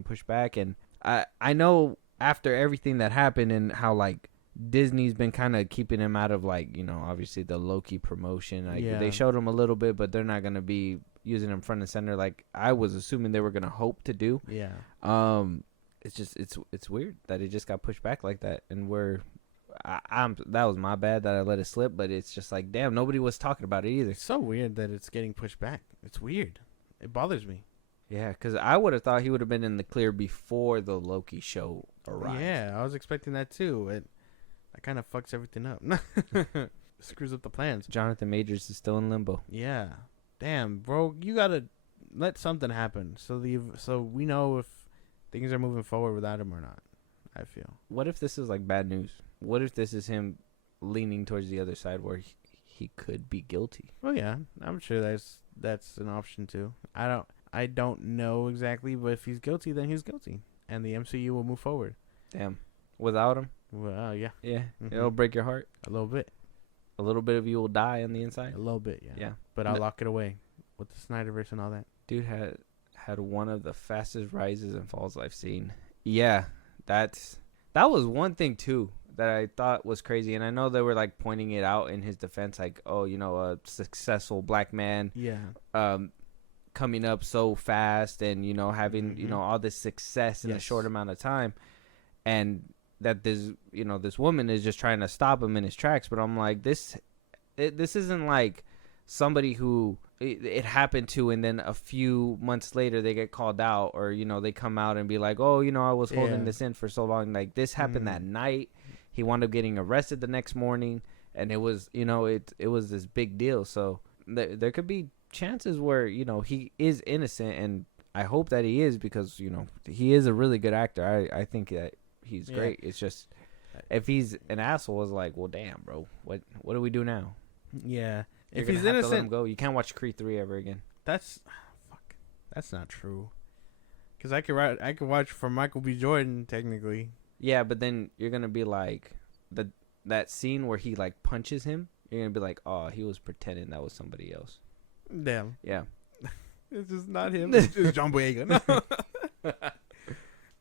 And I know after everything that happened and how like Disney's been kind of keeping him out of like obviously the Loki promotion. They showed him a little bit, but they're not gonna be using him front and center like I was assuming they were gonna hope to do. Yeah. It's just it's weird that it just got pushed back like that, and that was my bad that I let it slip. But it's just like, damn, nobody was talking about it either. It's so weird that it's getting pushed back. It's weird. It bothers me. Yeah, because I would have thought he would have been in the clear before the Loki show arrived. Yeah, I was expecting that too. That kind of fucks everything up. Screws up the plans. Jonathan Majors is still in limbo. Yeah, damn, bro, you gotta let something happen so we know if things are moving forward without him or not. I feel. What if this is like bad news? What if this is him leaning towards the other side where he could be guilty? Well, yeah, I'm sure that's an option too. I don't know exactly, but if he's guilty, then he's guilty, and the MCU will move forward. Damn, without him? Well, yeah, yeah, it'll break your heart a little bit. a little bit of you will die on the inside. A little bit, yeah. Yeah. But I'll lock it away with the Snyderverse and all that. Dude had one of the fastest rises and falls I've seen. Yeah, that was one thing too that I thought was crazy, and I know they were like pointing it out in his defense, like, oh, you know, a successful black man, coming up so fast, and you know, having you know all this success in a short amount of time, and that this woman is just trying to stop him in his tracks. But I'm like, this isn't like somebody who it happened to, and then a few months later they get called out, or you know, they come out and be like, oh, you know, I was holding this in for so long. Like, this happened that night. He wound up getting arrested the next morning, and it was, you know, it was this big deal. So there could be chances where, you know, he is innocent, and I hope that he is, because, you know, he is a really good actor. I think that he's great. It's just, if he's an asshole, it's like, well, damn, bro, what do we do now? Yeah. If he's innocent, let him go. You can't watch Creed 3 ever again. That's not true. Because I could watch for Michael B. Jordan technically. Yeah, but then you're gonna be like that scene where he like punches him. You're gonna be like, oh, he was pretending that was somebody else. Damn. Yeah. It's just not him. It's just John Boyega.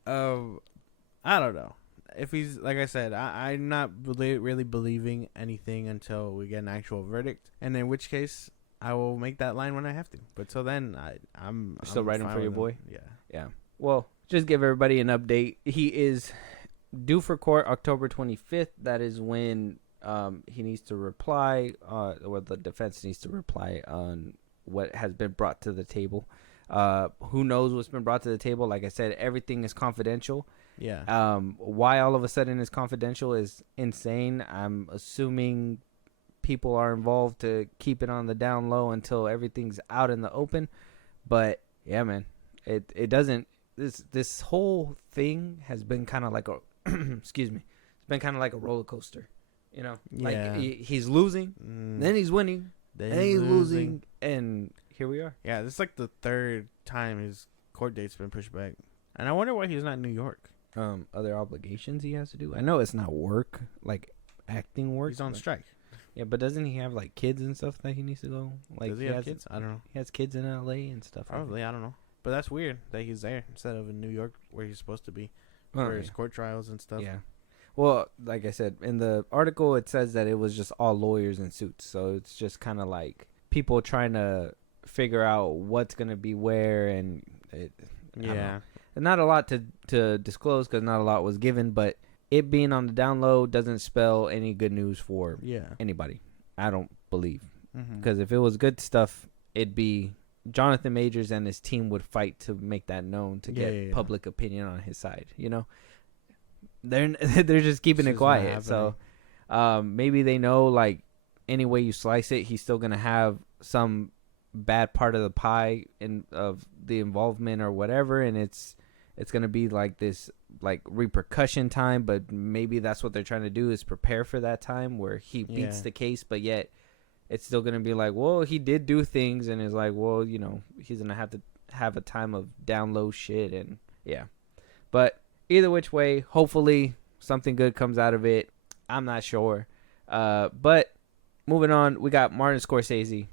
I don't know. If he's, like I said, I'm not really believing anything until we get an actual verdict, and in which case I will make that line when I have to. But till then, I'm still writing for your boy. Yeah. Well, just give everybody an update. He is due for court October 25th. That is when he needs to reply, or the defense needs to reply on what has been brought to the table. Who knows what's been brought to the table? Like I said, everything is confidential. Yeah. Why all of a sudden it's confidential is insane. I'm assuming people are involved to keep it on the down low until everything's out in the open. But yeah, man, it doesn't. This whole thing has been kind of like a excuse me. It's been kind of like a roller coaster. You know, like he's losing, then he's winning, then he's losing, and here we are. Yeah, this is like the third time his court date's been pushed back, and I wonder why he's not in New York. Other obligations he has to do. I know it's not work, like acting work. He's on strike. Yeah, but doesn't he have like kids and stuff that he needs to go? Like, does he have kids? I don't know. He has kids in LA and stuff. Probably, I don't know. But that's weird that he's there instead of in New York where he's supposed to be for his court trials and stuff. Yeah. Well, like I said, in the article, it says that it was just all lawyers in suits. So it's just kind of like people trying to figure out what's going to be where. And not a lot to disclose because not a lot was given. But it being on the down low doesn't spell any good news for anybody. I don't believe. Because if it was good stuff, it'd be Jonathan Majors and his team would fight to make that known to get public opinion on his side. You know? They're just keeping it quiet. So maybe they know, like, any way you slice it, he's still gonna have some bad part of the pie of the involvement or whatever, and it's gonna be like this like repercussion time. But maybe that's what they're trying to do, is prepare for that time where he beats the case, but yet it's still gonna be like, well, he did do things, and it's like, well, you know, he's gonna have to have a time of down low shit, and but either which way, hopefully something good comes out of it. I'm not sure. But moving on, we got Martin Scorsese,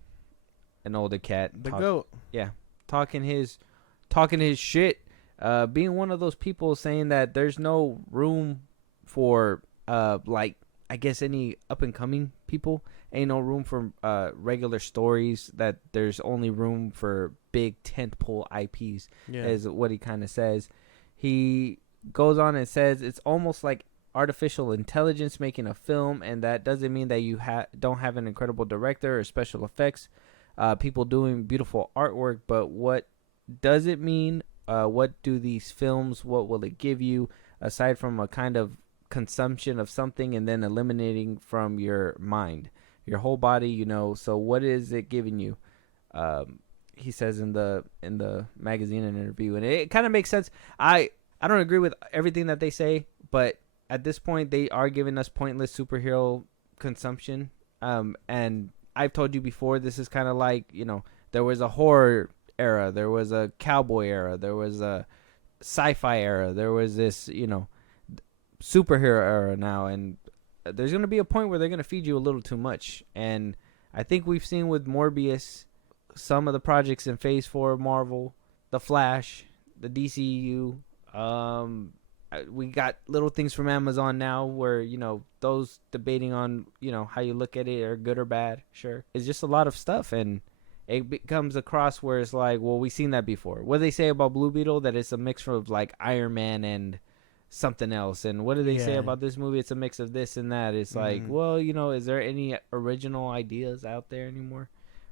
an older cat. The GOAT. Yeah. Talking his shit. Being one of those people saying that there's no room for, like, I guess any up-and-coming people. Ain't no room for regular stories. That there's only room for big tentpole IPs, is what he kind of says. He goes on and says it's almost like artificial intelligence making a film, and that doesn't mean that you don't have an incredible director or special effects, people doing beautiful artwork, but what does it mean? What do these films, what will it give you aside from a kind of consumption of something and then eliminating from your mind, your whole body, you know? So what is it giving you? He says in the magazine and interview, and it kind of makes sense. I don't agree with everything that they say, but at this point, they are giving us pointless superhero consumption. And I've told you before, this is kind of like, you know, there was a horror era, there was a cowboy era, there was a sci-fi era, there was this, you know, superhero era now. And there's going to be a point where they're going to feed you a little too much. And I think we've seen with Morbius, some of the projects in Phase 4 of Marvel, The Flash, the DCU. We got little things from Amazon now where, those debating on, how you look at it are good or bad. Sure. It's just a lot of stuff. And it comes across where it's like, well, we've seen that before. What do they say about Blue Beetle? That it's a mix of like Iron Man and something else. And what do they say about this movie? It's a mix of this and that. It's like, well, is there any original ideas out there anymore?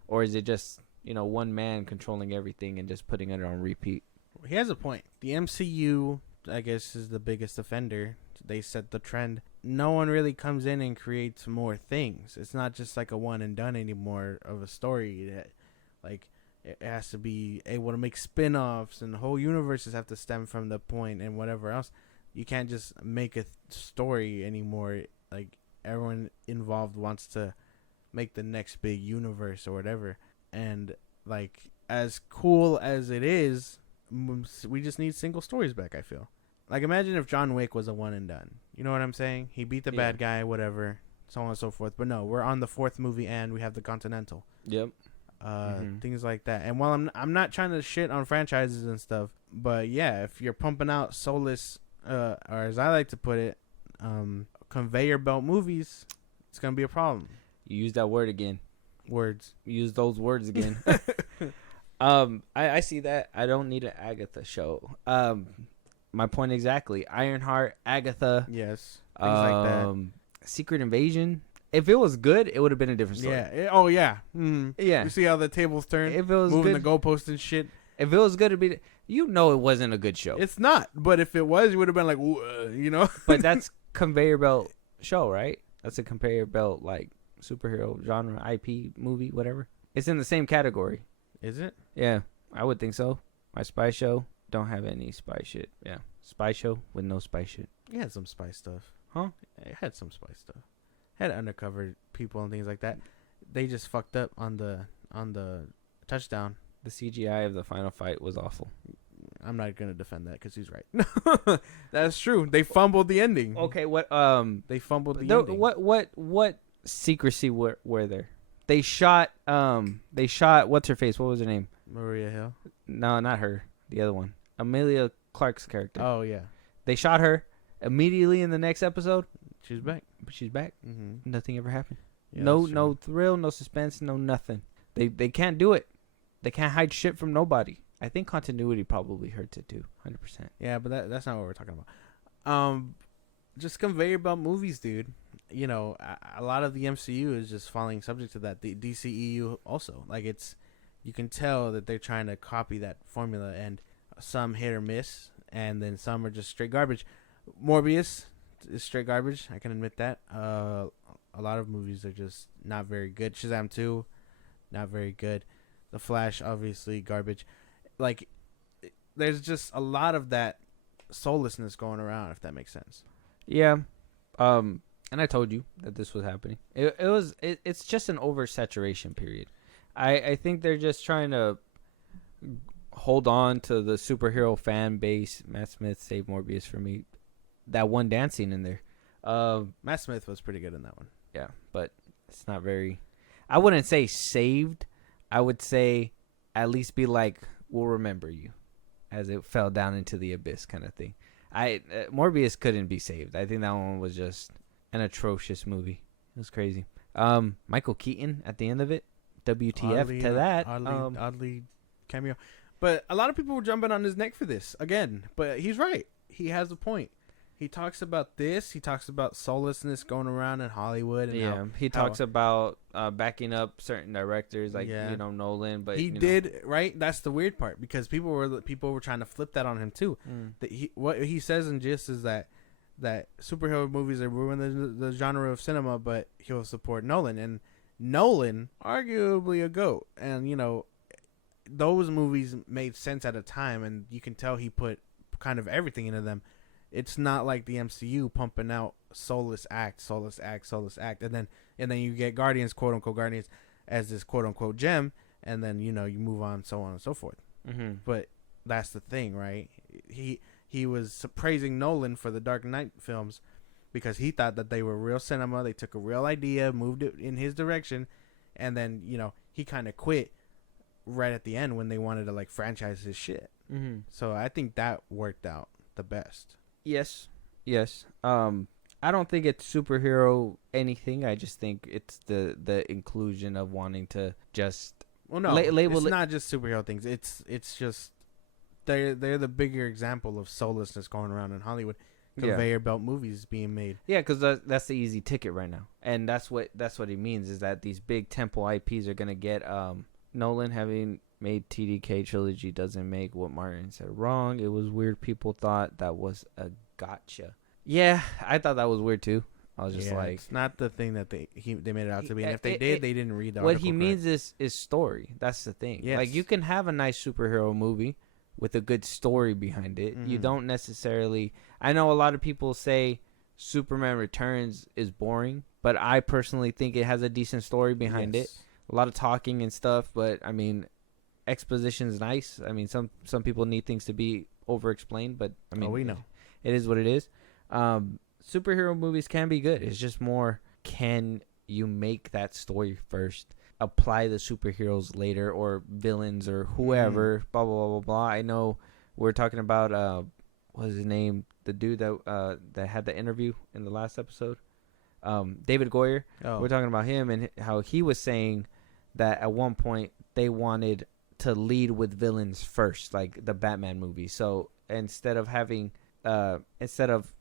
Or is it just, one man controlling everything and just putting it on repeat? He has a point. The MCU, I guess, is the biggest offender. They set the trend. No one really comes in and creates more things. It's not just like a one and done anymore of a story. Like, it has to be able to make spin-offs, and the whole universes have to stem from the point and whatever else. You can't just make a story anymore. Like, everyone involved wants to make the next big universe or whatever. And, like, as cool as it is, we just need single stories back, I feel. Like, imagine if John Wick was a one and done. You know what I'm saying? He beat the bad guy, whatever, so on and so forth. But no, we're on the 4th movie and we have the Continental. Yep. Things like that. And while I'm not trying to shit on franchises and stuff, but yeah, if you're pumping out soulless, or as I like to put it, conveyor belt movies, it's gonna be a problem. You use that word again. Words. Use those words again. I see that. I don't need an Agatha show. My point exactly. Ironheart, Agatha. Yes. Things like that. Secret Invasion. If it was good, it would have been a different story. Yeah. Oh, yeah. Yeah. You see how the tables turn? If it was moving good, the goalposts and shit. If it was good, it'd be. It wasn't a good show. It's not. But if it was, you would have been like, But that's conveyor belt show, right? That's a conveyor belt, like, superhero genre, IP, movie, whatever. It's in the same category. Is it? Yeah, I would think so. My spy show don't have any spy shit. Yeah, spy show with no spy shit. It had some spy stuff. Huh? It had some spy stuff. It had undercover people and things like that. They just fucked up on the touchdown. The CGI of the final fight was awful. I'm not gonna defend that because he's right. That's true. They fumbled the ending. Okay, what? They fumbled the ending. What secrecy were there? They shot what's her face? What was her name? Maria Hill. No, not her. The other one. Amelia Clark's character. Oh yeah. They shot her immediately in the next episode. She's back. But she's back. Mm-hmm. Nothing ever happened. Yeah, no thrill, no suspense, no nothing. They can't do it. They can't hide shit from nobody. I think continuity probably hurts it too, 100%. Yeah, but that's not what we're talking about. Just conveyor belt movies, dude. A lot of the MCU is just falling subject to that. The DCEU also, like, you can tell that they're trying to copy that formula, and some hit or miss, and then some are just straight garbage. Morbius is straight garbage. I can admit that. A lot of movies are just not very good. Shazam 2, not very good. The Flash, obviously garbage. Like, there's just a lot of that soullessness going around, if that makes sense. Yeah. And I told you that this was happening. It's just an oversaturation period. I think they're just trying to hold on to the superhero fan base. Matt Smith saved Morbius for me. That one dancing in there. Matt Smith was pretty good in that one. Yeah, but it's not very. I wouldn't say saved. I would say at least be like, we'll remember you as it fell down into the abyss kind of thing. Morbius couldn't be saved. I think that one was just an atrocious movie. It was crazy. Michael Keaton at the end of it. WTF oddly, to that. Oddly cameo. But a lot of people were jumping on his neck for this again. But he's right. He has a point. He talks about this. He talks about soullessness going around in Hollywood. And he talks about backing up certain directors like Nolan. But he did right. That's the weird part, because people were trying to flip that on him too. What he says in Gist is that superhero movies are ruining the genre of cinema, but he'll support Nolan, and Nolan, arguably a GOAT, and those movies made sense at a time, and you can tell he put kind of everything into them. It's not like the MCU pumping out soulless act, and then you get Guardians, quote unquote Guardians, as this quote unquote gem, and then you move on, so on and so forth. Mm-hmm. But that's the thing, right? He was praising Nolan for the Dark Knight films, because he thought that they were real cinema. They took a real idea, moved it in his direction, and then he kind of quit right at the end when they wanted to like franchise his shit. Mm-hmm. So I think that worked out the best. Yes. I don't think it's superhero anything. I just think it's the inclusion of wanting to just label it's not just superhero things. It's just they're the bigger example of soullessness going around in Hollywood. Conveyor belt movies being made. Yeah, because that's the easy ticket right now, and that's what he means is that these big temple IPs are gonna get. Nolan having made TDK trilogy doesn't make what Martin said wrong. It was weird. People thought that was a gotcha. Yeah, I thought that was weird too. I was just like, it's not the thing that they made it out to be. And if they did, they didn't read the what article. he means is story. That's the thing. Yes. Like you can have a nice superhero movie with a good story behind it. You don't necessarily. I know a lot of people say Superman Returns is boring, but I personally think it has a decent story behind it. A lot of talking and stuff, but I mean, exposition's nice. I mean, some people need things to be over-explained, but I mean, we know it is what it is. Superhero movies can be good. It's just more, can you make that story first, apply the superheroes later, or villains, or whoever, blah, blah, blah, blah, blah. I know we're talking about, what was his name? The dude that had the interview in the last episode. David Goyer. Oh. We're talking about him and how he was saying that at one point they wanted to lead with villains first, like the Batman movie. So instead of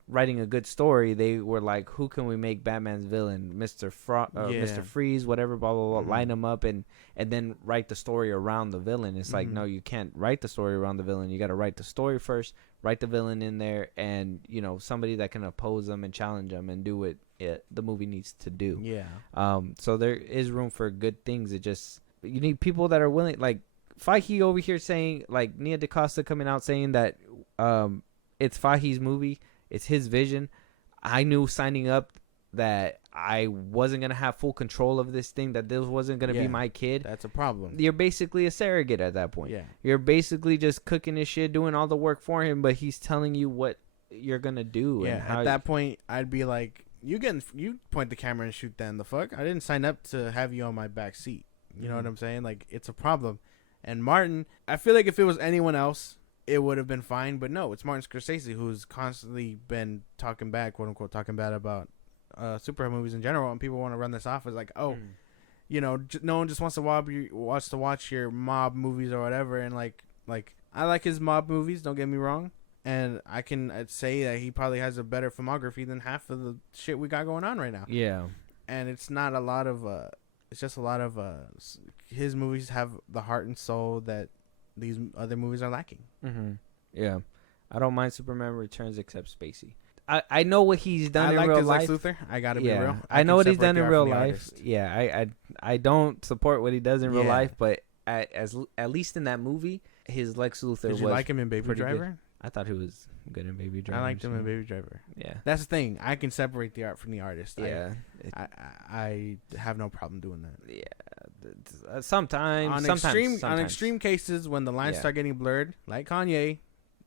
writing a good story, they were like, who can we make Batman's villain? Mr. Freeze, whatever, blah, blah, blah. Line them up and then write the story around the villain. It's like, no, you can't write the story around the villain. You got to write the story first, write the villain in there, and, somebody that can oppose them and challenge them and do what the movie needs to do. Yeah. So there is room for good things. It just, you need people that are willing, like Feige over here saying, like Nia DaCosta coming out saying that it's Feige's movie. It's his vision. I knew signing up that I wasn't going to have full control of this thing, that this wasn't going to be my kid. That's a problem. You're basically a surrogate at that point. Yeah. You're basically just cooking his shit, doing all the work for him, but he's telling you what you're going to do. Yeah, and how at that point, I'd be like, you point the camera and shoot then. The fuck? I didn't sign up to have you on my back seat. You know what I'm saying? Like, it's a problem. And Martin, I feel like if it was anyone else, it would have been fine, but no, it's Martin Scorsese who's constantly been talking bad, quote unquote, talking bad about superhero movies in general, and people want to run this off as like, no one just wants to watch your mob movies or whatever, and like I like his mob movies, don't get me wrong, and I'd say that he probably has a better filmography than half of the shit we got going on right now. Yeah, and it's not a lot of it's just a lot of his movies have the heart and soul that these other movies are lacking. Yeah, I don't mind Superman Returns except Spacey. I know what he's done in real life. Lex Luthor. I gotta be real. I know what he's done in real life. Yeah, I don't support what he does in real life, but at least in that movie, his Lex Luthor. Did you like him in Baby Driver? Good. I thought he was good in Baby Driver. I liked him in Baby Driver. Yeah, that's the thing. I can separate the art from the artist. Yeah, I have no problem doing that. Yeah, sometimes on extreme cases when the lines start getting blurred, like Kanye,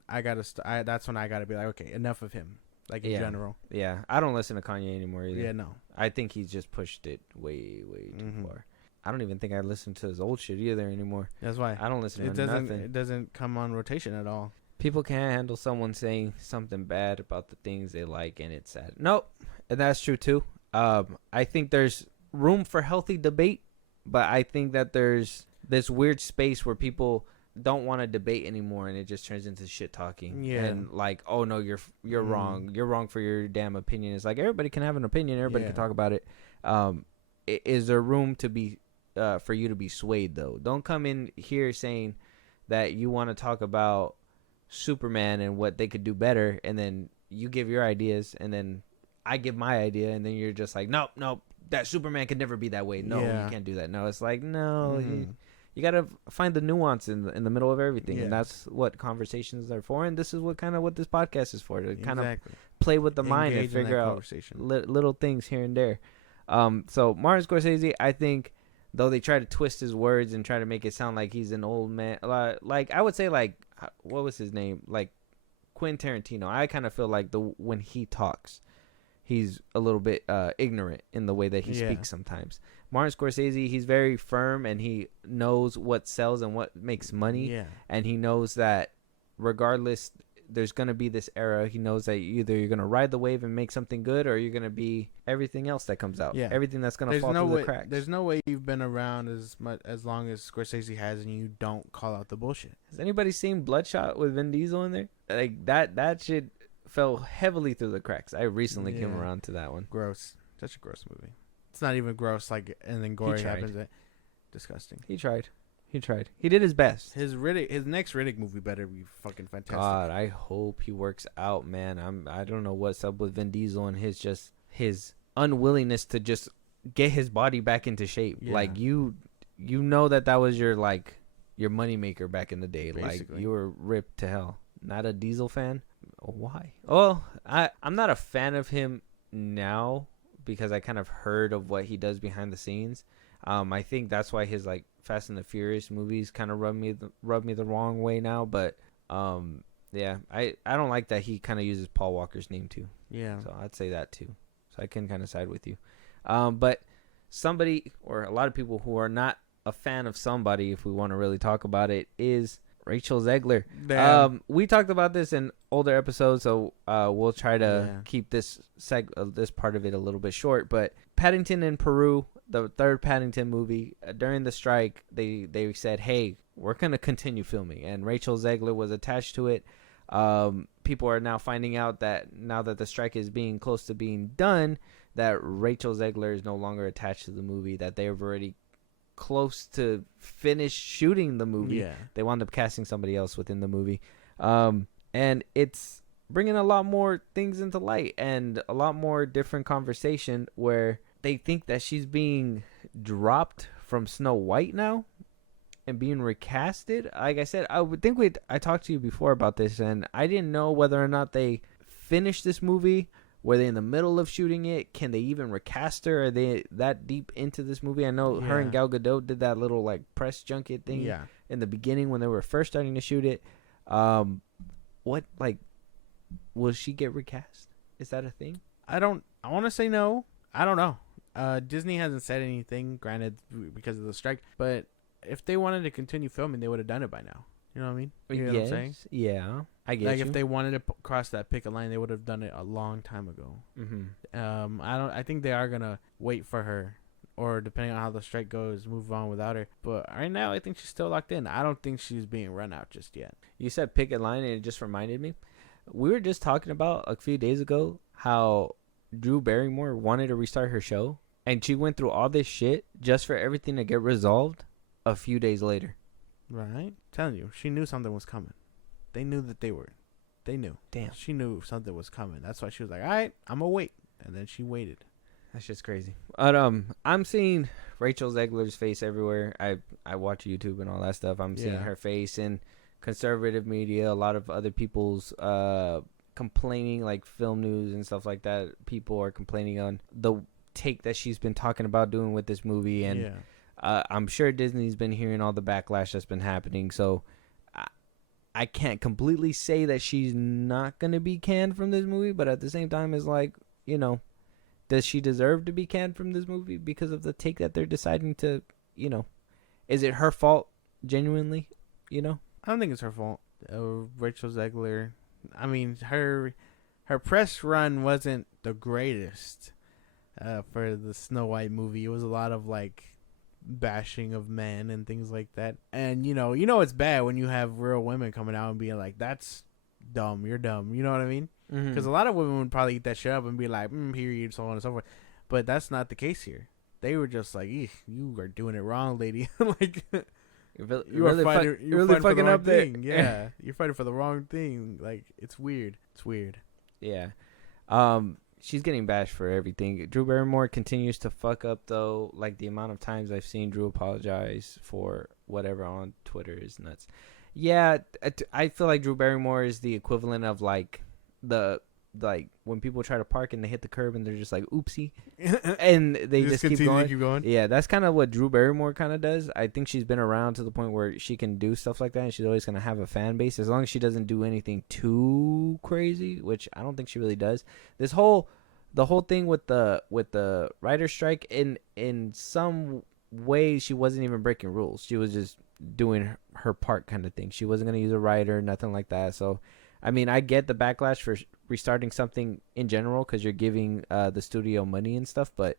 that's when I gotta be like, okay, enough of him. Like in general. Yeah, I don't listen to Kanye anymore either. Yeah, no. I think he's just pushed it way too far. I don't even think I listen to his old shit either anymore. That's why I don't listen to nothing. It doesn't come on rotation at all. People can't handle someone saying something bad about the things they like, and it's sad. Nope, and that's true too. I think there's room for healthy debate, but I think that there's this weird space where people don't want to debate anymore, and it just turns into shit talking. Yeah. And like, oh no, you're wrong. You're wrong for your damn opinion. It's like everybody can have an opinion. Everybody can talk about it. Is there room to be for you to be swayed though? Don't come in here saying that you want to talk about Superman and what they could do better, and then you give your ideas, and then I give my idea, and then you're just like, nope, that Superman could never be that way. No, you can't do that. No, it's like, no, you got to find the nuance in the middle of everything, and that's what conversations are for, and this is what this podcast is for, to kind of play with the mind and figure out little things here and there. So Martin Scorsese, I think, though they try to twist his words and try to make it sound like he's an old man, like I would say, like, what was his name, like Quentin Tarantino. I kind of feel like when he talks, he's a little bit ignorant in the way that he speaks sometimes. Martin Scorsese, he's very firm, and he knows what sells and what makes money. Yeah. And he knows that regardless, there's going to be this era. He knows that either you're going to ride the wave and make something good, or you're going to be everything else that comes out. Yeah. Everything that's going to fall through the cracks. There's no way you've been around as long as Scorsese has and you don't call out the bullshit. Has anybody seen Bloodshot with Vin Diesel in there? Like that shit fell heavily through the cracks. I recently came around to that one. Gross. Such a gross movie. It's not even gross, like, and then gory happens. Disgusting. He tried. He did his best. His next Riddick movie better be fucking fantastic. God, I hope he works out, man. I don't know what's up with Vin Diesel and his unwillingness to just get his body back into shape. Yeah. Like you know that was your moneymaker back in the day. Basically. Like you were ripped to hell. Not a Diesel fan? Why? Oh, I'm not a fan of him now because I kind of heard of what he does behind the scenes. I think that's why his like Fast and the Furious movies kind of rub me the wrong way now. But yeah, I don't like that he kind of uses Paul Walker's name too. Yeah. So I'd say that too. So I can kind of side with you. But somebody or a lot of people who are not a fan of somebody, if we want to really talk about it, is Rachel Zegler. We talked about this in older episodes, so we'll try to keep this part of it a little bit short. But Paddington in Peru, the third Paddington movie, during the strike, they said, hey, we're going to continue filming. And Rachel Zegler was attached to it. People are now finding out that now that the strike is being close to being done, that Rachel Zegler is no longer attached to the movie, that they've already close to finish shooting the movie. Yeah. They wound up casting somebody else within the movie. And it's bringing a lot more things into light and a lot more different conversation where they think that she's being dropped from Snow White now and being recasted. Like I said, I talked to you before about this, and I didn't know whether or not they finished this movie. Were they in the middle of shooting it? Can they even recast her? Are they that deep into this movie? I know her and Gal Gadot did that little like press junket thing in the beginning when they were first starting to shoot it. Will she get recast? Is that a thing? I want to say no. I don't know. Disney hasn't said anything, granted, because of the strike. But if they wanted to continue filming, they would have done it by now. You know what I mean? You know what I'm saying? Yeah, I get you. If they wanted to cross that picket line, they would have done it a long time ago. Mm-hmm. I think they are gonna wait for her, or depending on how the strike goes, move on without her. But right now, I think she's still locked in. I don't think she's being run out just yet. You said picket line, and it just reminded me. We were just talking about a few days ago how Drew Barrymore wanted to restart her show, and she went through all this shit just for everything to get resolved a few days later. Right? I'm telling you, she knew something was coming. They knew that they knew. Damn. She knew something was coming. That's why she was like, all right, I'm going to wait. And then she waited. That's just crazy. But I'm seeing Rachel Zegler's face everywhere. I watch YouTube and all that stuff. I'm seeing her face in conservative media. A lot of other people's complaining, like film news and stuff like that. People are complaining on the take that she's been talking about doing with this movie. And I'm sure Disney's been hearing all the backlash that's been happening. So I can't completely say that she's not going to be canned from this movie. But at the same time, it's like, you know, does she deserve to be canned from this movie because of the take that they're deciding to, you know, is it her fault genuinely, you know? I don't think it's her fault. Rachel Zegler, I mean, her press run wasn't the greatest for the Snow White movie. It was a lot of, like, bashing of men and things like that. And, you know it's bad when you have real women coming out and being like, that's dumb, you're dumb. You know what I mean? Because a lot of women would probably eat that shit up and be like, period, so on and so forth. But that's not the case here. They were just like, you are doing it wrong, lady. Like, you're really fucking up there. Yeah, you're fighting for the wrong thing. Like, it's weird. It's weird. Yeah. She's getting bashed for everything. Drew Barrymore continues to fuck up, though. Like, the amount of times I've seen Drew apologize for whatever on Twitter is nuts. Yeah, I feel like Drew Barrymore is the equivalent of, like, when people try to park and they hit the curb and they're just like, oopsie. And they just keep going. Yeah, that's kind of what Drew Barrymore kind of does. I think she's been around to the point where she can do stuff like that, and she's always going to have a fan base as long as she doesn't do anything too crazy, which I don't think she really does. This whole the whole thing with the writer's strike, in some ways she wasn't even breaking rules. She was just doing her part kind of thing. She wasn't going to use a writer, nothing like that. So I mean, I get the backlash for restarting something in general because you're giving the studio money and stuff, but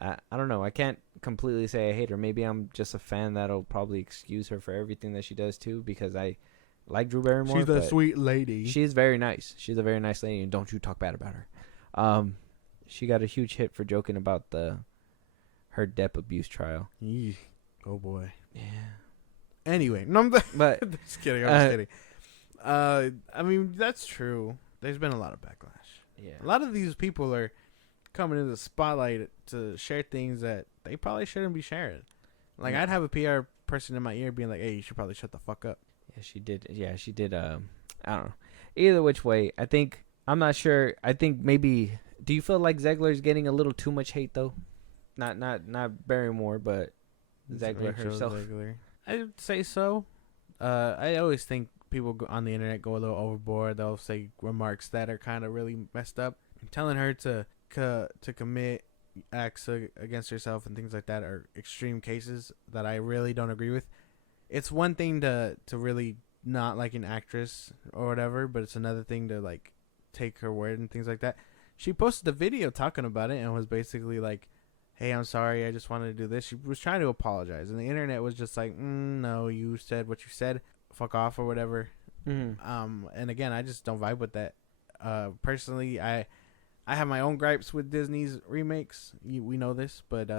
I don't know. I can't completely say I hate her. Maybe I'm just a fan that'll probably excuse her for everything that she does too, because I like Drew Barrymore. She's a sweet lady. She's very nice. She's a very nice lady, and don't you talk bad about her. She got a huge hit for joking about her Depp abuse trial. Eesh. Oh boy. Yeah. Anyway, no, but just kidding. I'm just kidding. I mean, that's true. There's been a lot of backlash. Yeah. A lot of these people are coming into the spotlight to share things that they probably shouldn't be sharing. Like, I'd have a PR person in my ear being like, "Hey, you should probably shut the fuck up." Yeah, she did. Yeah, she did. I don't know. Either which way, I'm not sure. I think maybe. Do you feel like Zegler's getting a little too much hate though? Not Barrymore, but Zegler herself. Zegler. I'd say so. I always think people on the internet go a little overboard. They'll say remarks that are kind of really messed up. Telling her to commit acts against herself and things like that are extreme cases that I really don't agree with. It's one thing to really not like an actress or whatever, but it's another thing to like take her word and things like that. She posted a video talking about it and was basically like, "Hey, I'm sorry, I just wanted to do this." She was trying to apologize, and the internet was just like, "No, you said what you said, fuck off," or whatever. Mm-hmm. And again, I just don't vibe with that. Personally, I have my own gripes with Disney's remakes. We know this, but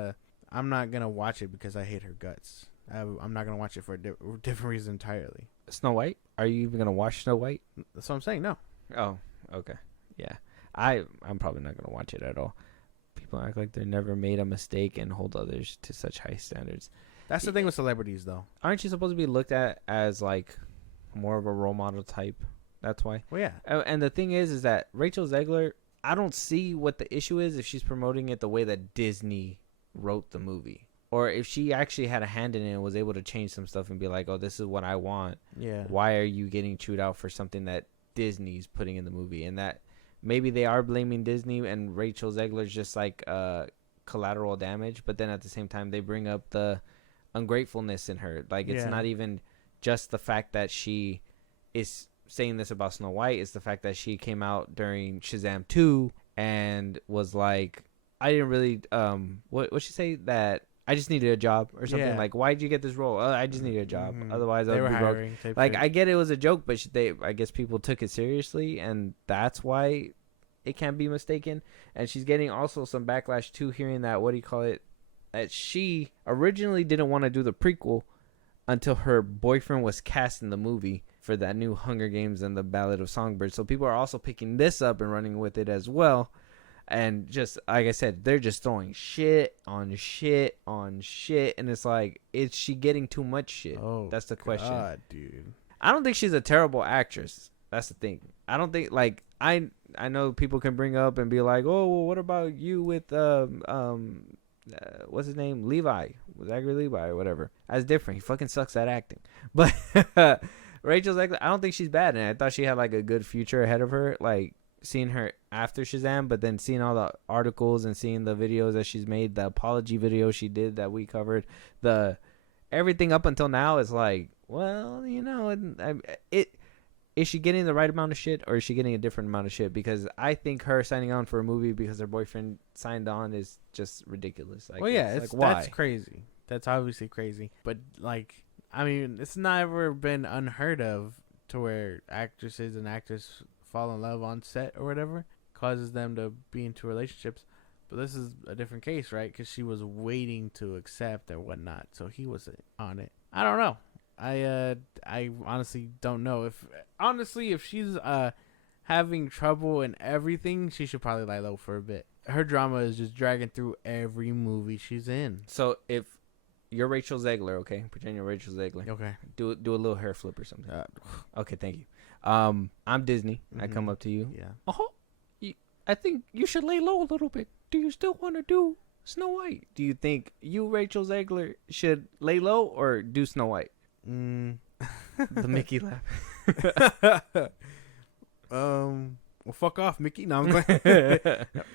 I'm not gonna watch it because I hate her guts. I'm not gonna watch it for a different reason entirely. Snow White? Are you even gonna watch Snow White? That's what I'm saying. No. Oh, okay. Yeah. I'm probably not gonna watch it at all. People act like they never made a mistake and hold others to such high standards. That's the thing with celebrities, though. Aren't you supposed to be looked at as like more of a role model type? That's why. Well, yeah. And the thing is that Rachel Zegler, I don't see what the issue is if she's promoting it the way that Disney wrote the movie, or if she actually had a hand in it and was able to change some stuff and be like, "Oh, this is what I want." Yeah. Why are you getting chewed out for something that Disney's putting in the movie? And that maybe they are blaming Disney and Rachel Zegler's just like collateral damage, but then at the same time they bring up the ungratefulness in her. Like, it's not even just the fact that she is saying this about Snow White, it's the fact that she came out during Shazam 2 and was like, I didn't really what she say, that I just needed a job or something. Like, why'd you get this role? I just needed a job. Otherwise I would be broke. Like, I get it was a joke, but I guess people took it seriously, and that's why it can be mistaken. And she's getting also some backlash too, hearing that, what do you call it, that she originally didn't want to do the prequel until her boyfriend was cast in the movie for that new Hunger Games and the Ballad of Songbirds. So people are also picking this up and running with it as well. And just like I said, they're just throwing shit on shit on shit, and it's like, is she getting too much shit? Oh, that's the question. God, dude. I don't think she's a terrible actress. That's the thing. I don't think, like, I know people can bring up and be like, "Oh, well, what about you with what's his name, Levi, Zachary Levi or whatever?" That's different. He fucking sucks at acting. But Rachel Zegler, I don't think she's bad, and I thought she had like a good future ahead of her. Like, seeing her after Shazam, but then seeing all the articles and seeing the videos that she's made, the apology video she did that we covered, the everything up until now is like, well, you know, is she getting the right amount of shit, or is she getting a different amount of shit? Because I think her signing on for a movie because her boyfriend signed on is just ridiculous. Like, well, yeah, it's like, why? That's crazy. That's obviously crazy. But, like, I mean, it's never been unheard of to where actresses and actors fall in love on set or whatever, causes them to be into relationships. But this is a different case, right? Because she was waiting to accept or whatnot, so he wasn't on it. I don't know. I honestly don't know. If she's having trouble in everything, she should probably lie low for a bit. Her drama is just dragging through every movie she's in. So if you're Rachel Zegler, okay, pretend you're Rachel Zegler. Okay. Do a little hair flip or something. Okay, thank you. I'm Disney. I come up to you. Yeah. I think you should lay low a little bit. Do you still want to do Snow White? Do you think you, Rachel Zegler, should lay low or do Snow White? The Mickey laugh. Well, fuck off, Mickey. No, I'm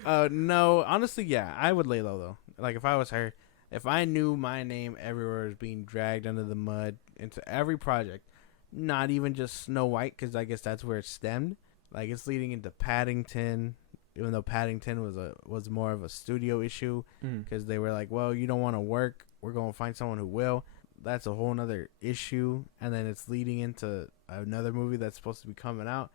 going. No, honestly, yeah, I would lay low though. Like if I was her, if I knew my name everywhere was being dragged under the mud into every project, not even just Snow White, because I guess that's where it stemmed. Like it's leading into Paddington, even though Paddington was more of a studio issue, because they were like, well, you don't want to work, we're gonna find someone who will. That's a whole nother issue, and then it's leading into another movie that's supposed to be coming out.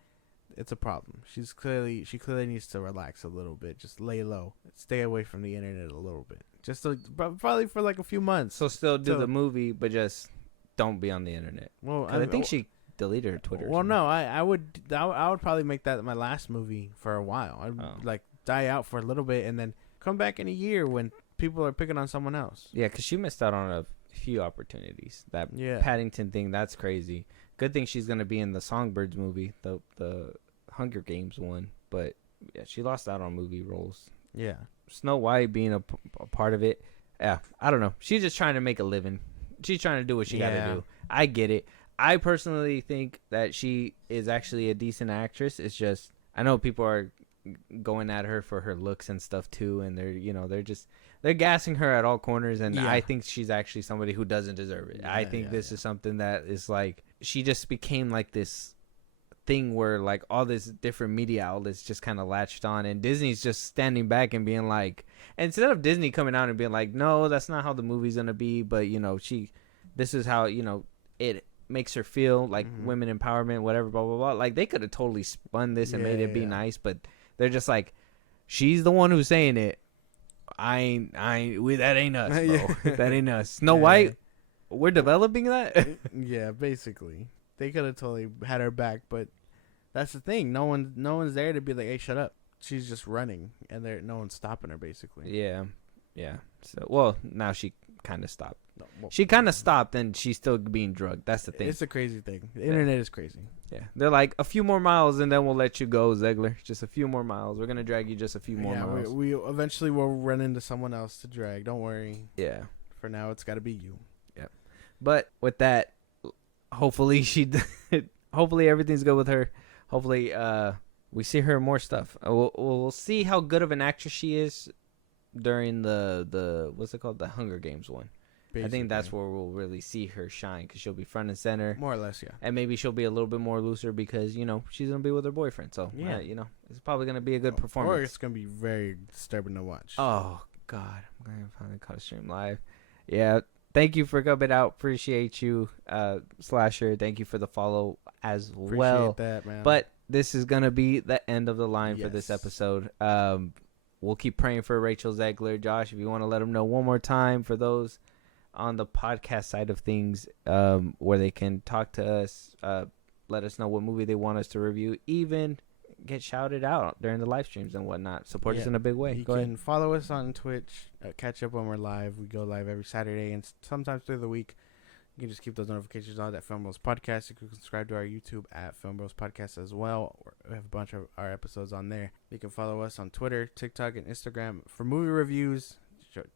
It's a problem. She clearly needs to relax a little bit. Just lay low. Stay away from the internet a little bit. Just probably for like a few months. So still do the movie, but just don't be on the internet. Well, I think she deleted her Twitter. Well, no, I would probably make that my last movie for a while. I'd like die out for a little bit and then come back in a year when people are picking on someone else. Yeah, because she missed out on a few opportunities. That Paddington thing, that's crazy. Good thing she's gonna be in the Songbirds movie, the Hunger Games one. But yeah, she lost out on movie roles. Yeah, Snow White being a part of it. Yeah, I don't know. She's just trying to make a living. She's trying to do what she got to do. I get it. I personally think that she is actually a decent actress. It's just I know people are going at her for her looks and stuff too, and they're gassing her at all corners, and I think she's actually somebody who doesn't deserve it. I think this is something that is like she just became like this thing where like all this different media outlets just kind of latched on, and Disney's just standing back and being like, instead of Disney coming out and being like, no, that's not how the movie's gonna be, but this is how it makes her feel like women empowerment, whatever, blah blah blah. Like they could have totally spun this and made it be nice, but they're just like, she's the one who's saying it. That ain't us, bro. That ain't us. Snow White, we're developing that. Yeah, basically, they could have totally had her back, but that's the thing. No one's there to be like, hey, shut up. She's just running, and no one's stopping her, basically. Yeah. So, well, now she kind of stopped. She kind of stopped, and she's still being drugged. That's the thing. It's a crazy thing. The internet is crazy. Yeah. They're like, a few more miles, and then we'll let you go, Zegler. Just a few more miles. We're going to drag you just a few more miles. We eventually will run into someone else to drag. Don't worry. Yeah. For now, it's got to be you. Yeah. But with that, hopefully hopefully everything's good with her. Hopefully we see her in more stuff. We'll see how good of an actress she is during the what's it called, the Hunger Games one. Basically. I think that's where we'll really see her shine, because she'll be front and center, more or less. Yeah, and maybe she'll be a little bit more looser because she's gonna be with her boyfriend. So it's probably gonna be a good performance. Or it's gonna be very disturbing to watch. Oh God, I'm gonna finally caught a stream live. Yeah, thank you for coming out. Appreciate you, Slasher. Thank you for the follow as well. Appreciate that, man. But this is gonna be the end of the line for this episode. We'll keep praying for Rachel Zegler. Josh, if you want to let them know one more time for those on the podcast side of things, where they can talk to us, let us know what movie they want us to review, even get shouted out during the live streams and whatnot. Support us in a big way. You can follow us on Twitch, catch up when we're live. We go live every Saturday and sometimes through the week. You can just keep those notifications on at FilmBros Podcast. You can subscribe to our YouTube at FilmBros Podcast as well. We have a bunch of our episodes on there. You can follow us on Twitter, TikTok, and Instagram for movie reviews,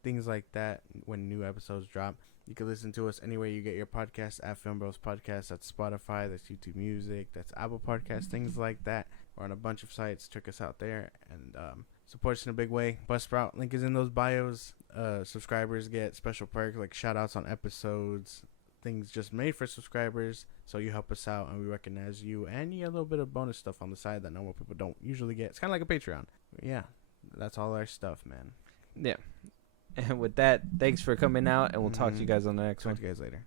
things like that. When new episodes drop, you can listen to us anywhere you get your podcasts at FilmBros Podcast. That's Spotify, that's YouTube Music, that's Apple Podcasts, things like that. We're on a bunch of sites. Check us out there and support us in a big way. Buzzsprout link is in those bios. Subscribers get special perks like shout outs on episodes, things just made for subscribers. So you help us out and we recognize you, and you get a little bit of bonus stuff on the side that normal people don't usually get. It's kind of like a Patreon. Yeah, that's all our stuff, man. Yeah. And with that, thanks for coming out, and we'll talk to you guys on the next one. Talk to you guys later.